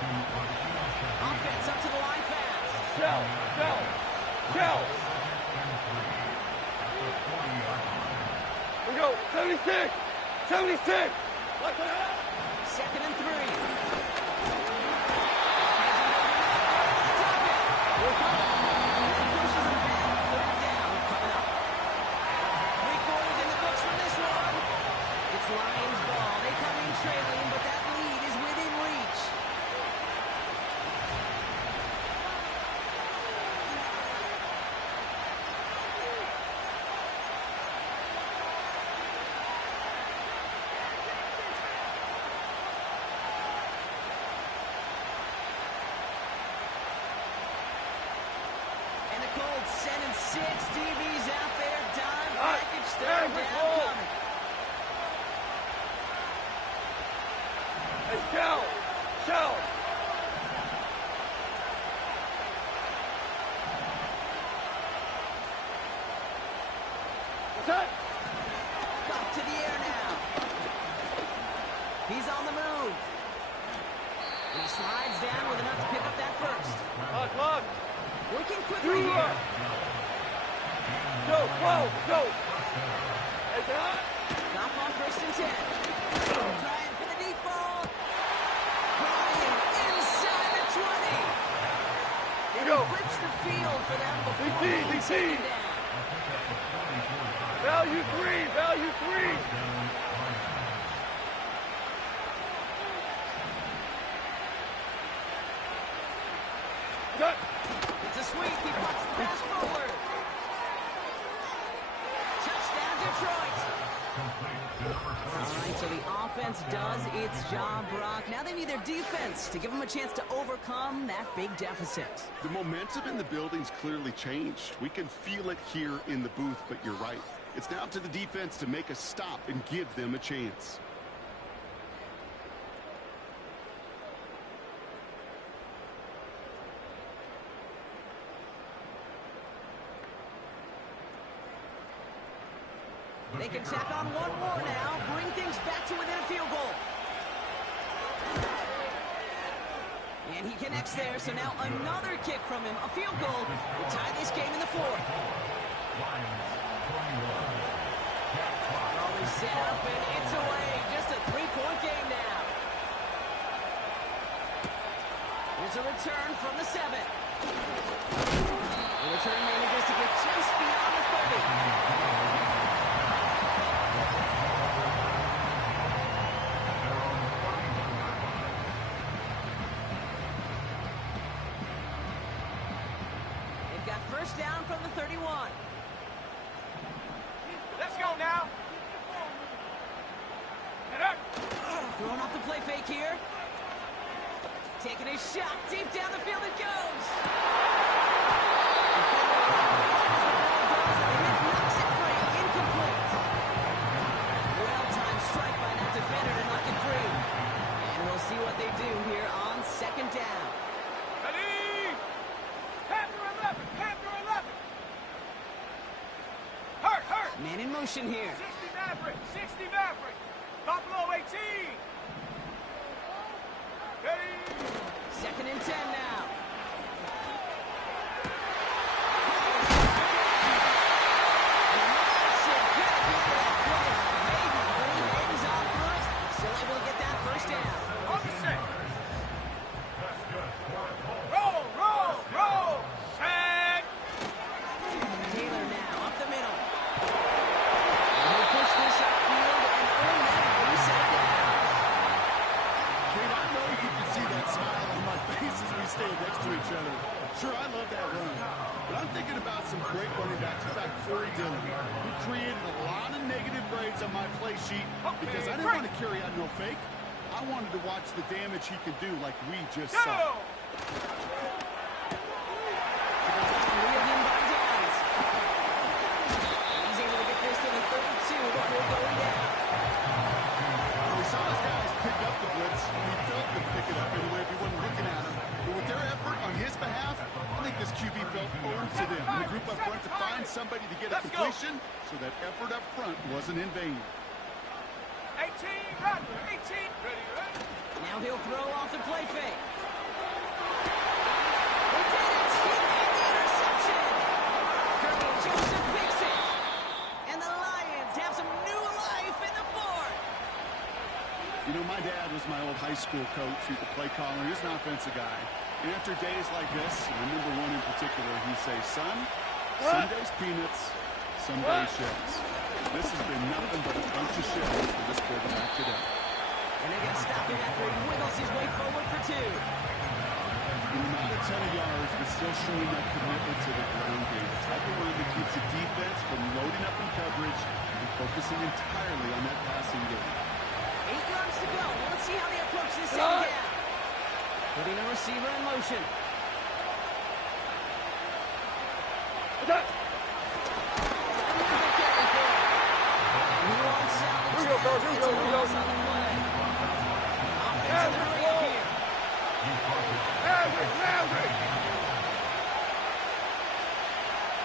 Offense up to the line fast. Shell. We go. 76. 76. What the hell? Second and 3. Pushes him back. Third down coming up. 3 quarters in the books from this one. It's Lions ball. They come in trailing, but that lead is within reach. And the Colts sending 6 DBs out there. Dive package, third down coming. Hey, Shell. What's that? Got to the air now. He's on the move. And he slides down with enough to pick up that first. Lock. Working quickly here. Go. Hey, God. Goff on first and 10. Trying for the deep ball. Bryant inside the 20. And he flips the field for them before being taken down. Value three. Cut. It's a sweep. He puts the pass forward. Touchdown, Detroit. All right, so the offense does its job, Brock. Now they need their defense to give them a chance to overcome that big deficit. The momentum in the building's clearly changed. We can feel it here in the booth, but you're right. It's now up to the defense to make a stop and give them a chance. They can tack on one more now, bring things back to within a field goal. And he connects there, so now another kick from him, a field goal, will tie this game in the fourth. All is set up, and it's away. Just a 3-point game now. Here's a return from the 7. The return manages to get just beyond the 30. First down from the 31. Let's go now. Throwing off the play fake here. Taking a shot deep down the field it goes. Well-timed strike by that defender to knock it free. And we'll see what they do here on second down. Ready? Panther 11. Hurt. Man in motion here. 60 Maverick. Buffalo 18. Ready? Second and 10 now. Still able to get that first down. On the set. Roll. Set. Taylor now up the middle. He'll push this upfield and earn that first down. Kane, I know you can see that smile on my face as we stand next running backs. In fact, Corey Dillon, who created a lot of negative grades on my play sheet because I didn't want to carry out no fake. I wanted to watch the damage he could do like we just saw. Wheeled in by Downs. He's able to get this to the 32 before going down. We saw his guys pick up the blitz. We felt them pick it up anyway if we wasn't looking at him. But with their effort on his behalf, I think this QB felt owed to them. And the group up front to find somebody to get a completion so that effort up front wasn't in vain. 18, right, 18. Ready, ready. Now he'll throw off the play fake. He did it! He made the interception! Kirby Joseph picks it! And the Lions have some new life in the fourth! You know, my dad was my old high school coach. He's a play caller. He's an offensive guy. And after days like this, I remember one in particular, he'd say, son, some days peanuts, some days shells. This has been nothing but a bunch of shells for this quarterback today. And they're going to stop him after he wiggles his way forward for 2. Not a ton of yards, but still showing that commitment to the ground game. The type of run that keeps the defense from loading up in coverage and focusing entirely on that passing game. 8 yards to go. Let's see how they approach this second down. Putting a receiver in motion. Here we go, coach. Here we go. Here we go. Landry.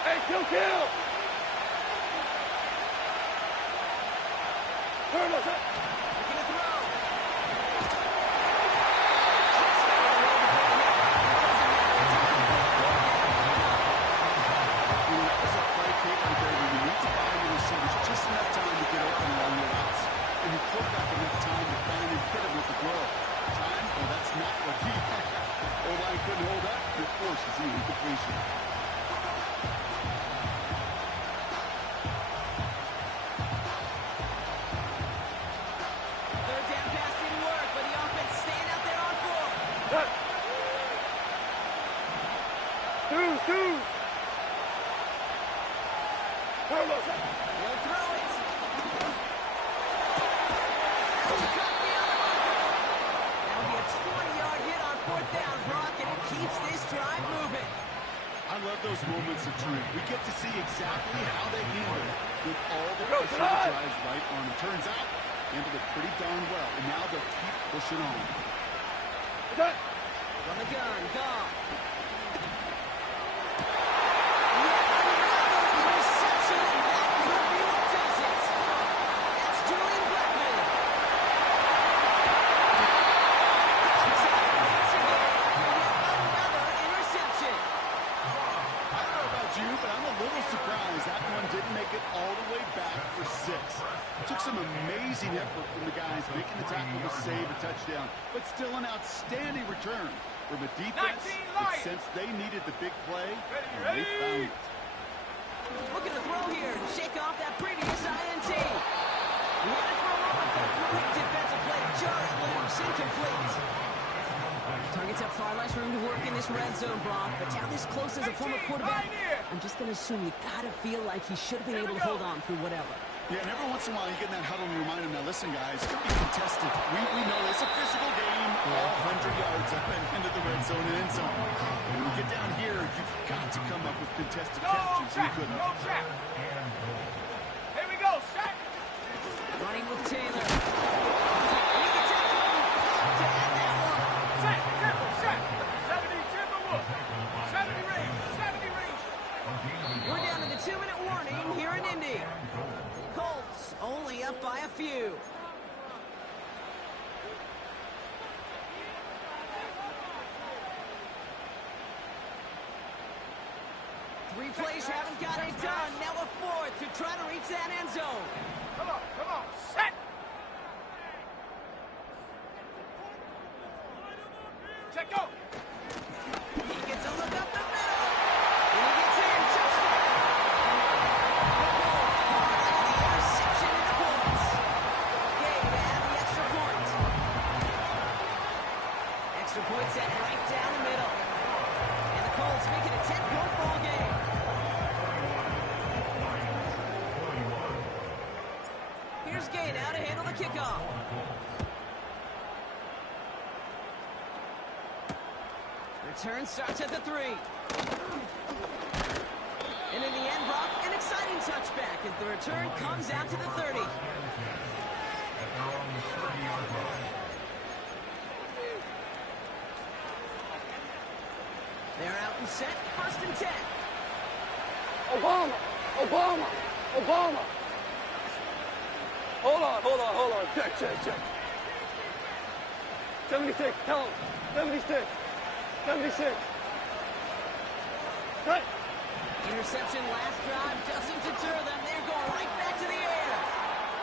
Hey, kill. Turn us up. Looking to throw. As a play kick right there, when you need to buy your receivers just enough time to get open along the routes. And you put back enough time to find and hit him with the throw. Time? Well, that's not what he had. O-line couldn't hold up. It forces the incompletion. Third down pass didn't work, but the offense staying out there on 4. Two. Turn us up. He'll throw it. That'll be a 20-yard hit on 4th down, Brock, and it keeps this drive moving. I love those moments of truth. We get to see exactly how they handle it with all the pressure that drives right on them. Turns out, handled it pretty darn well, and now they'll keep pushing on. From the gun, Goff. Reception, that could be what does it. That's Julian Blackman. Comes out once again for yet another interception. I don't know about you, but I'm a little surprised that one didn't make it all the way back for 6. It took some amazing effort from the guys making the tackle to save a touchdown, but still an outstanding return from a defense that sensed they needed the big play, and they found it. Looking to throw here and shake off that previous INT. Ran it for a moment, but a great defensive play to jar it loose, incomplete. Targets have far less room to work in this red zone, Brock, but down this close as a former quarterback, I'm just going to assume you got to feel like he should have been able to hold on through whatever. Yeah, and every once in a while you get in that huddle and remind them, now listen guys, it's going to be contested. We know it's a physical game, all 100 yards up and into the red zone and end zone. When you get down here, you've got to come up with contested catches. You couldn't. No check. Here we go, sack. Running with Taylor. He gets out from the back to end that one. Sack. 70 Timberwolf. 70 range. We're down to the 2-minute warning here in Indy. Colts only up by a few. Three plays haven't got it done. Now a 4th to try to reach that end zone. Come on. Set. Check go. He gets a look up the middle. And he gets in. Touchdown. The Colts caught the interception in the points. Gabe to add the extra point. Extra point set right down the middle. And the Colts make it a 10-point ball game. kickoff. Return starts at the 3. And in the end, Brock, an exciting touchback as the return comes out to the 30. At their own 30-yard line. They're out and set, 1st and 10. Obama! Obama! Obama! Hold on. Check. 76, tell him. 76. Cut! Interception last drive doesn't deter them. They're going right back to the air.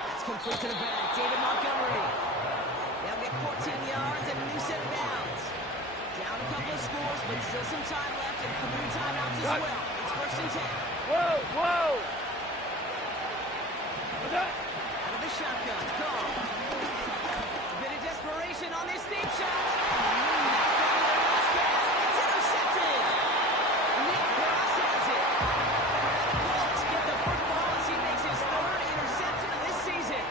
That's complete to the back. David Montgomery. They'll get 14 yards and a new set of downs. Down a couple of scores, but still some time left and 3 timeouts as well. It's 1st and 10. Whoa! What's that? Out of the shotgun. Call. A bit of desperation on this deep shot. That's probably their last gasp. It's intercepted. Nick Cross has it. The Colts get the football as he makes his 3rd interception of this season.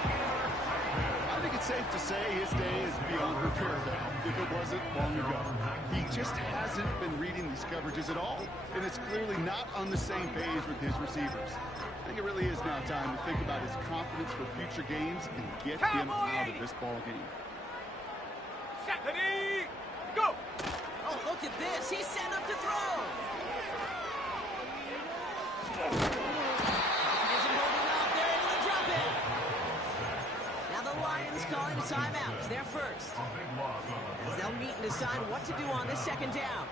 I think it's safe to say his day is beyond repair now, if it wasn't long ago. He just hasn't been reading these coverages at all, and it's clearly not on the same page with his receivers. I think it really is now time to think about his confidence for future games and get him out of this ball game. Ready, go! Oh, look at this. He's set up to throw. Isn't holding up. They're able to drop it. Now the Lions calling a timeout. They're first. As they'll meet and decide what to do on this 2nd down.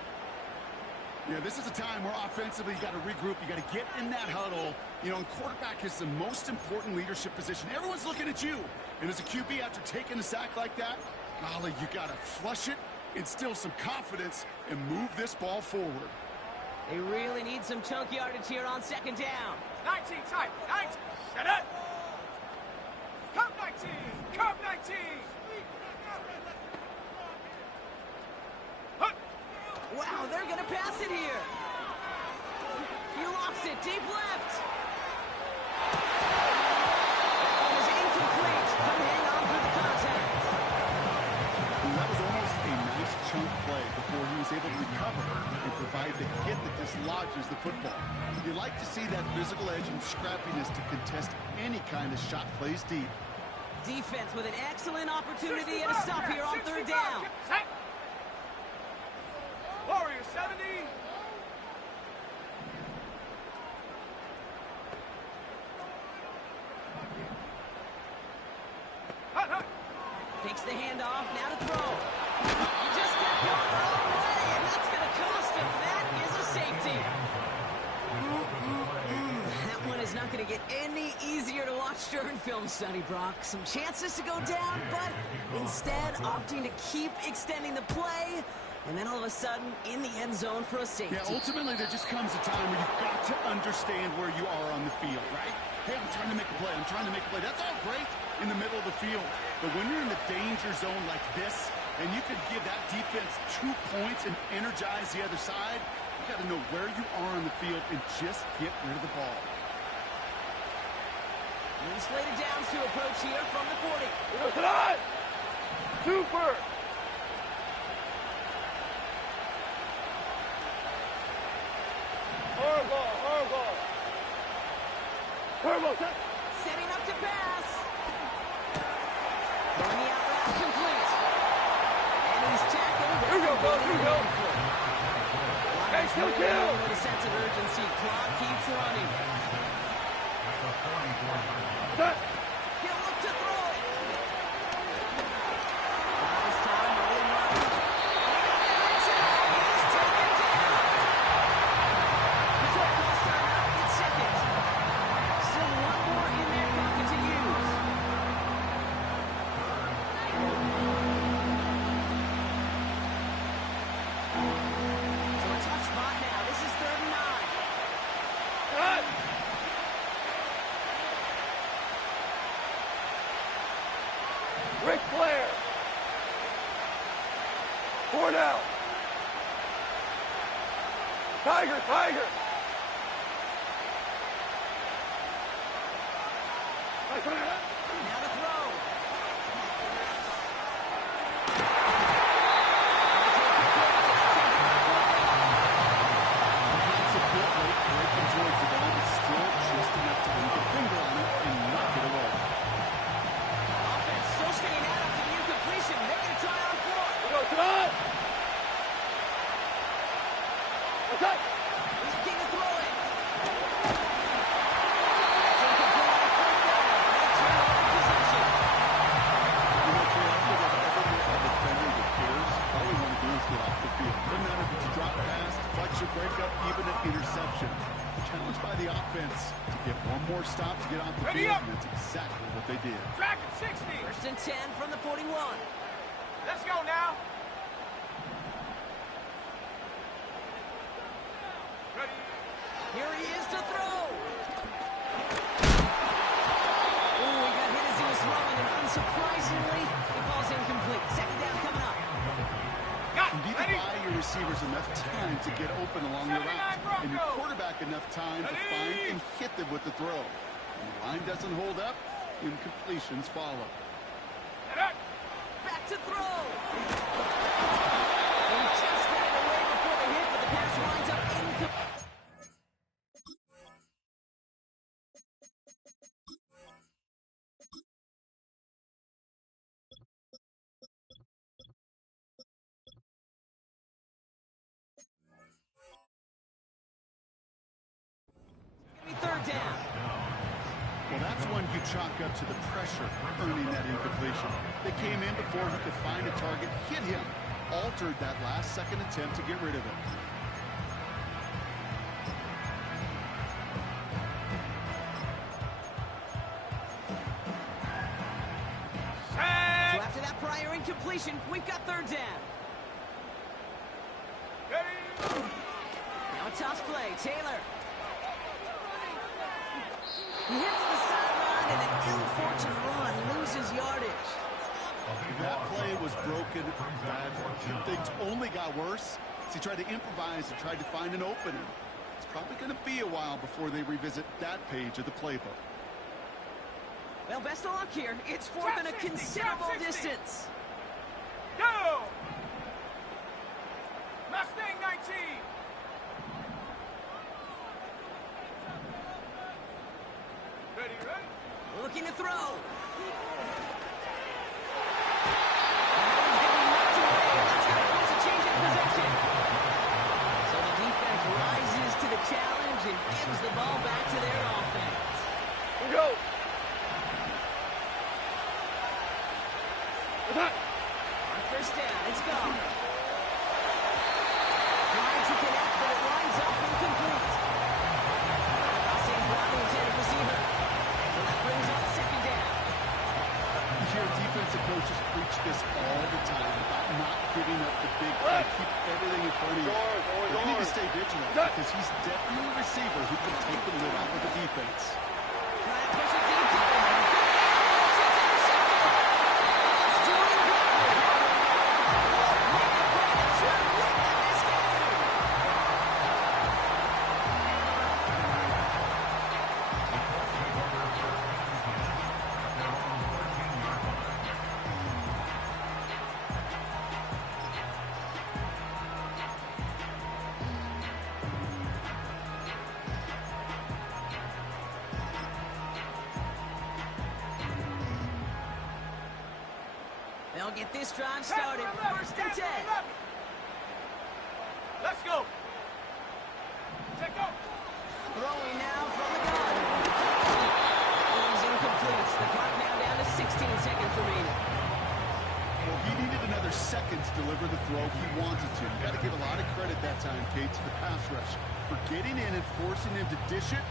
Yeah, this is a time where offensively you got to regroup, you got to get in that huddle. You know, and quarterback is the most important leadership position. Everyone's looking at you. And as a QB, after taking a sack like that, golly, you got to flush it, instill some confidence, and move this ball forward. They really need some chunk yardage here on 2nd down. 19 tight. 19. Set it. Come 19. Come 19. Wow, they're going to pass it here. He lofts it deep left. That one is incomplete. Come hang on through the contact. And that was almost a nice chunk play before he was able to recover and provide the hit that dislodges the football. You like to see that physical edge and scrappiness to contest any kind of shot plays deep. Defense with an excellent opportunity and a stop here on 3rd down. Warrior 70. Takes the handoff, now to throw. He just kept going the wrong way, and that's going to cost him. That is a safety. That one is not going to get any easier to watch during film study, Brock. Some chances to go down, but instead opting to keep extending the play. And then all of a sudden, in the end zone for a safety. Yeah, ultimately, there just comes a time where you've got to understand where you are on the field, right? Hey, I'm trying to make a play. That's all great in the middle of the field. But when you're in the danger zone like this, and you can give that defense 2 points and energize the other side, you got to know where you are on the field and just get rid of the ball. New slated downs to approach here from the 40. Tonight. Super. Horrible. Setting up to pass. Throwing the out route complete. And he's tackled. Here we go. Hey, Lions kill. moving with a sense of urgency. Clock keeps running. Set. He'll look to throw it. This time, rolling right. He's taken down. This will cost timeout in 2nd. Still 1 more in their pocket to use. So a tough spot now. This is 3rd and 9. Cut. Ric Flair. 4 down. Tiger. Now to throw. more stops to get off the Ready field, up. and that's exactly what they did. Track at 60. First and 10 from the 41. Let's go now. Ready. Here he is to throw. Oh, he got hit as he was throwing, and unsurprisingly, he falls incomplete. Second down coming up. Got You need to ready. buy your receivers enough time to get open along the route, and your quarterback enough time to find and hit them with the throw. When the line doesn't hold up, incompletions follow. Get up. Back to throw. He just got it away before the hit, but the pass winds up incomplete. Third down. Well, that's one you chalk up to the pressure earning that incompletion. They came in before he could find a target, hit him, altered that last-second attempt to get rid of it. So after that prior incompletion, we've got third down. Ready. Now a toss play. Taylor. He hits the sideline, and an ill-fortunate run loses yardage. That play was broken bad. Things only got worse as he tried to improvise and tried to find an opening. It's probably going to be a while before they revisit that page of the playbook. Well, best of luck here. It's fourth and a considerable distance. Go. Mustang 19. Ready, ready. Looking to throw. So the defense rises to the challenge and gives the ball back to their offense. Go. On first down, it's gone. Trying to connect, but it winds up incomplete. Crossing by the intended receiver. So that brings up second down. You hear defensive coaches preach this all the time about not giving up the big play. Keep everything in front of you. But you need to stay vigilant because he's definitely a receiver who can take the lid off of the defense. Trying to push it deep. It's intercepted. It's doing good. Make the play that should win them this game. They'll get this drive started. First and 10. Let's go. Take off. Throwing now from the gun. He's incomplete. The clock now down to 16 seconds remaining. Well, he needed another second to deliver the throw he wanted to. You got to give a lot of credit that time, Kate, to the pass rush for getting in and forcing him to dish it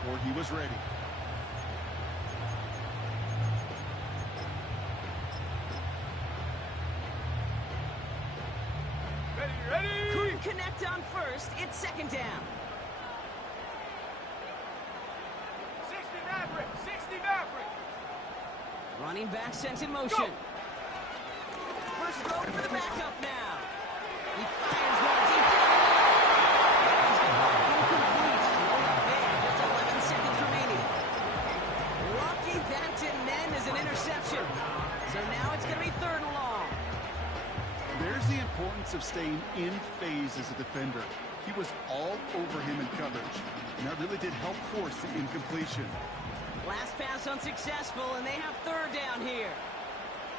before he was ready. Ready. Couldn't connect on first. It's second down. 60 Maverick. 60 Maverick. Running back sent in motion. First throw for the backup now. He fires one deep down the middle. He's been incomplete. Throw up there. Just 11 seconds remaining. Lucky that didn't end as an interception. So now it's going to be third and long. There's the importance of staying in phase as a defender. He was all over him in coverage, and that really did help force the incompletion. Last pass unsuccessful, and they have third down here.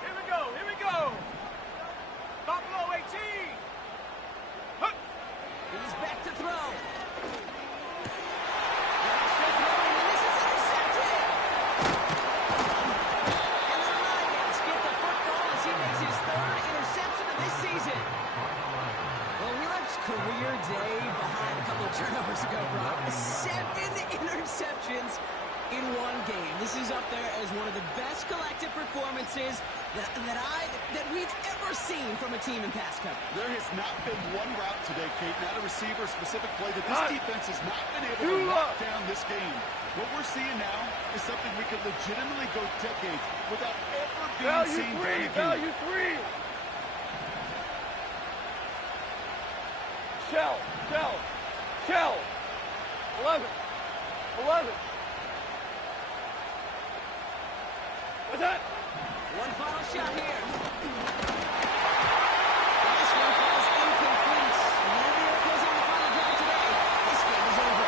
Here we go. Here we go. Buffalo 18. Huh. He's back to throw. Now still throwing, and this is intercepted. And the Lions get the football as he makes his third interception of this season. Well, we left career day behind a couple of turnovers ago, Brock. 7 interceptions in This is up there as one of the best collective performances that we've ever seen from a team in pass coverage. There has not been one route today, Kate, not a receiver-specific play that this defense has not been able to lock down this game. What we're seeing now is something we could legitimately go decades without ever being seen done again. Value three. Shell. 11. What's that? One final shot here. This one falls incomplete. No miracles on the final drive today. This game is over.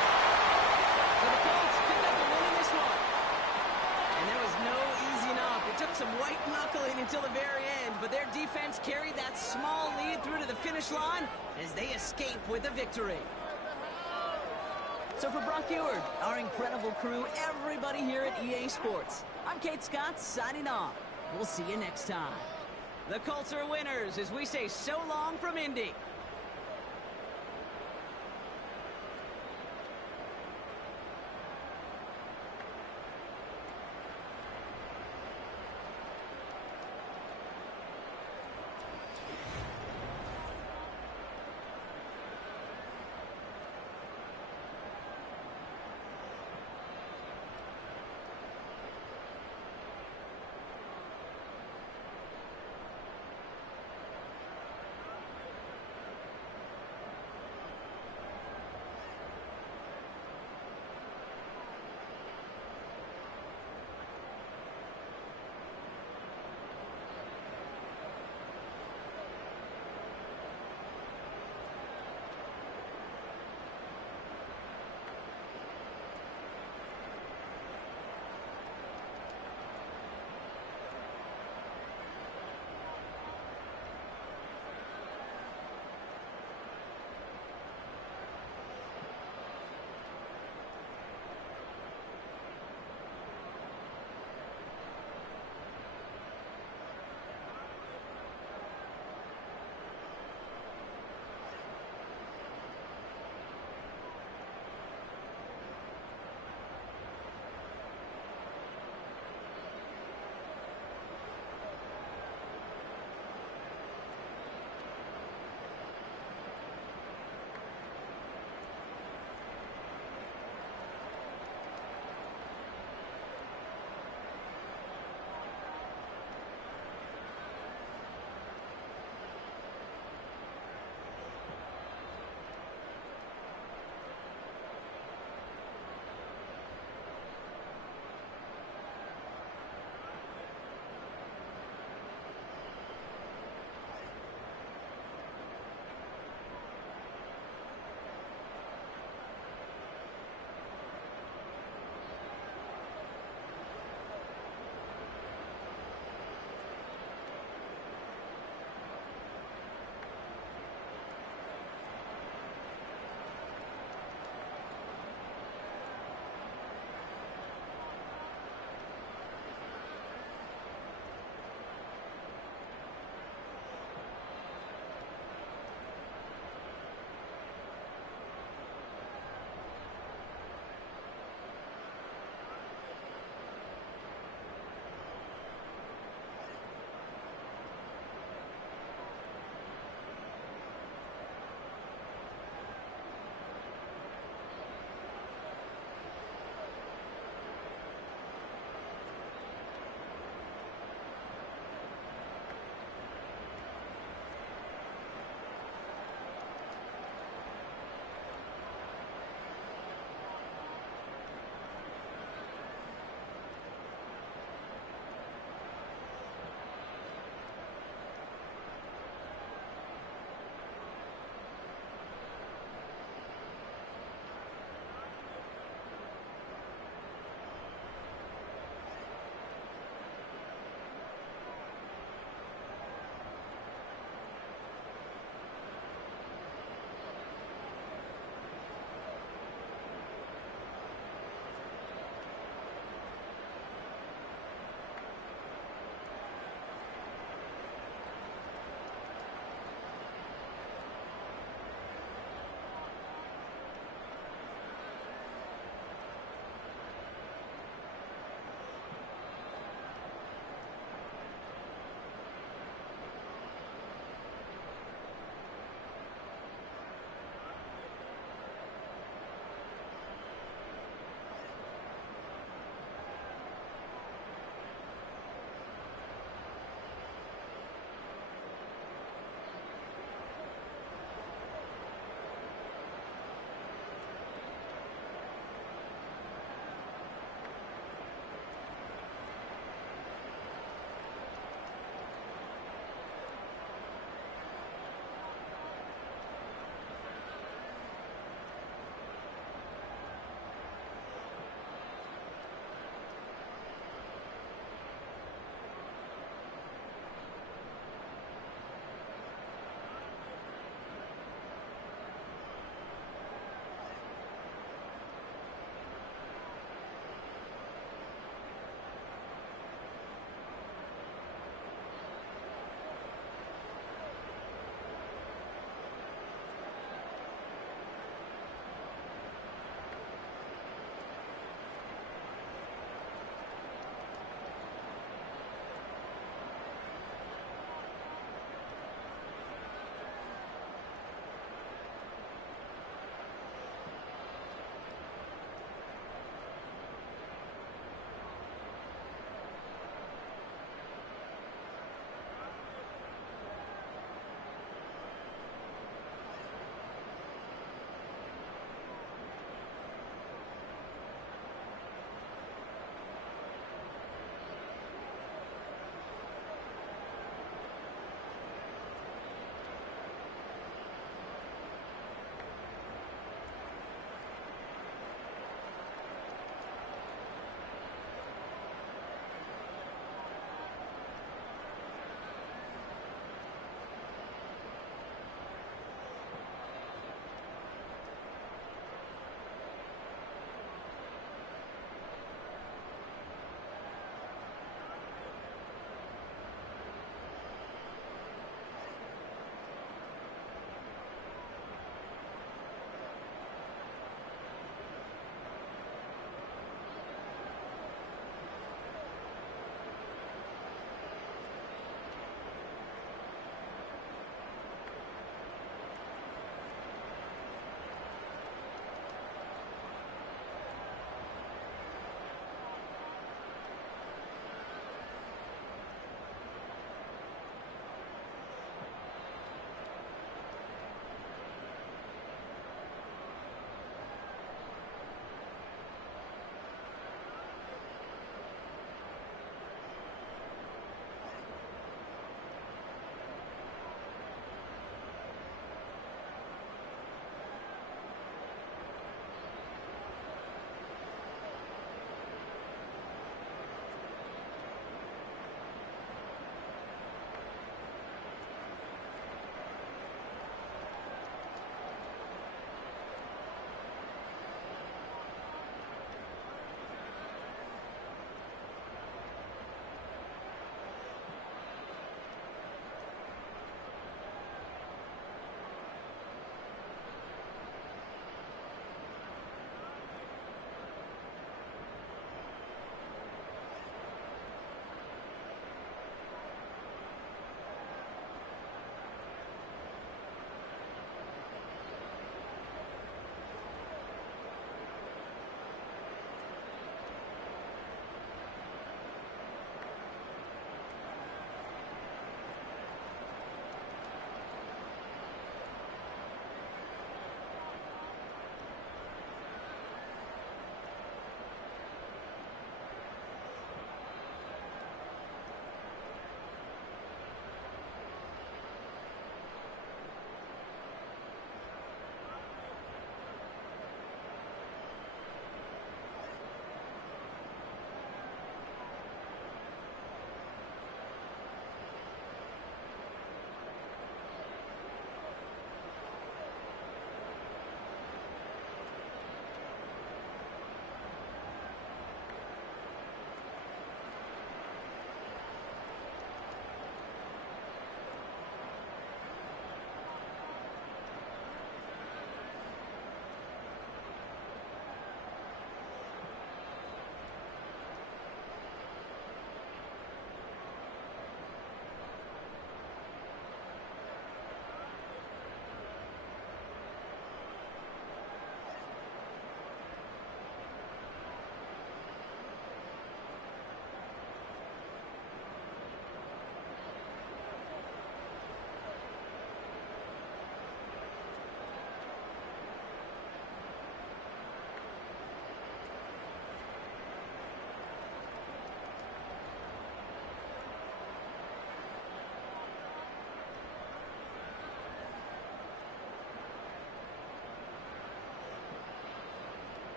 So the Colts pick up the win in this one. And there was no easing up. It took some white knuckling until the very end, but their defense carried that small lead through to the finish line as they escape with a victory. So for Brock Eward, our incredible crew, everybody here at EA Sports, I'm Kate Scott signing off. We'll see you next time. The Colts are winners as we say so long from Indy.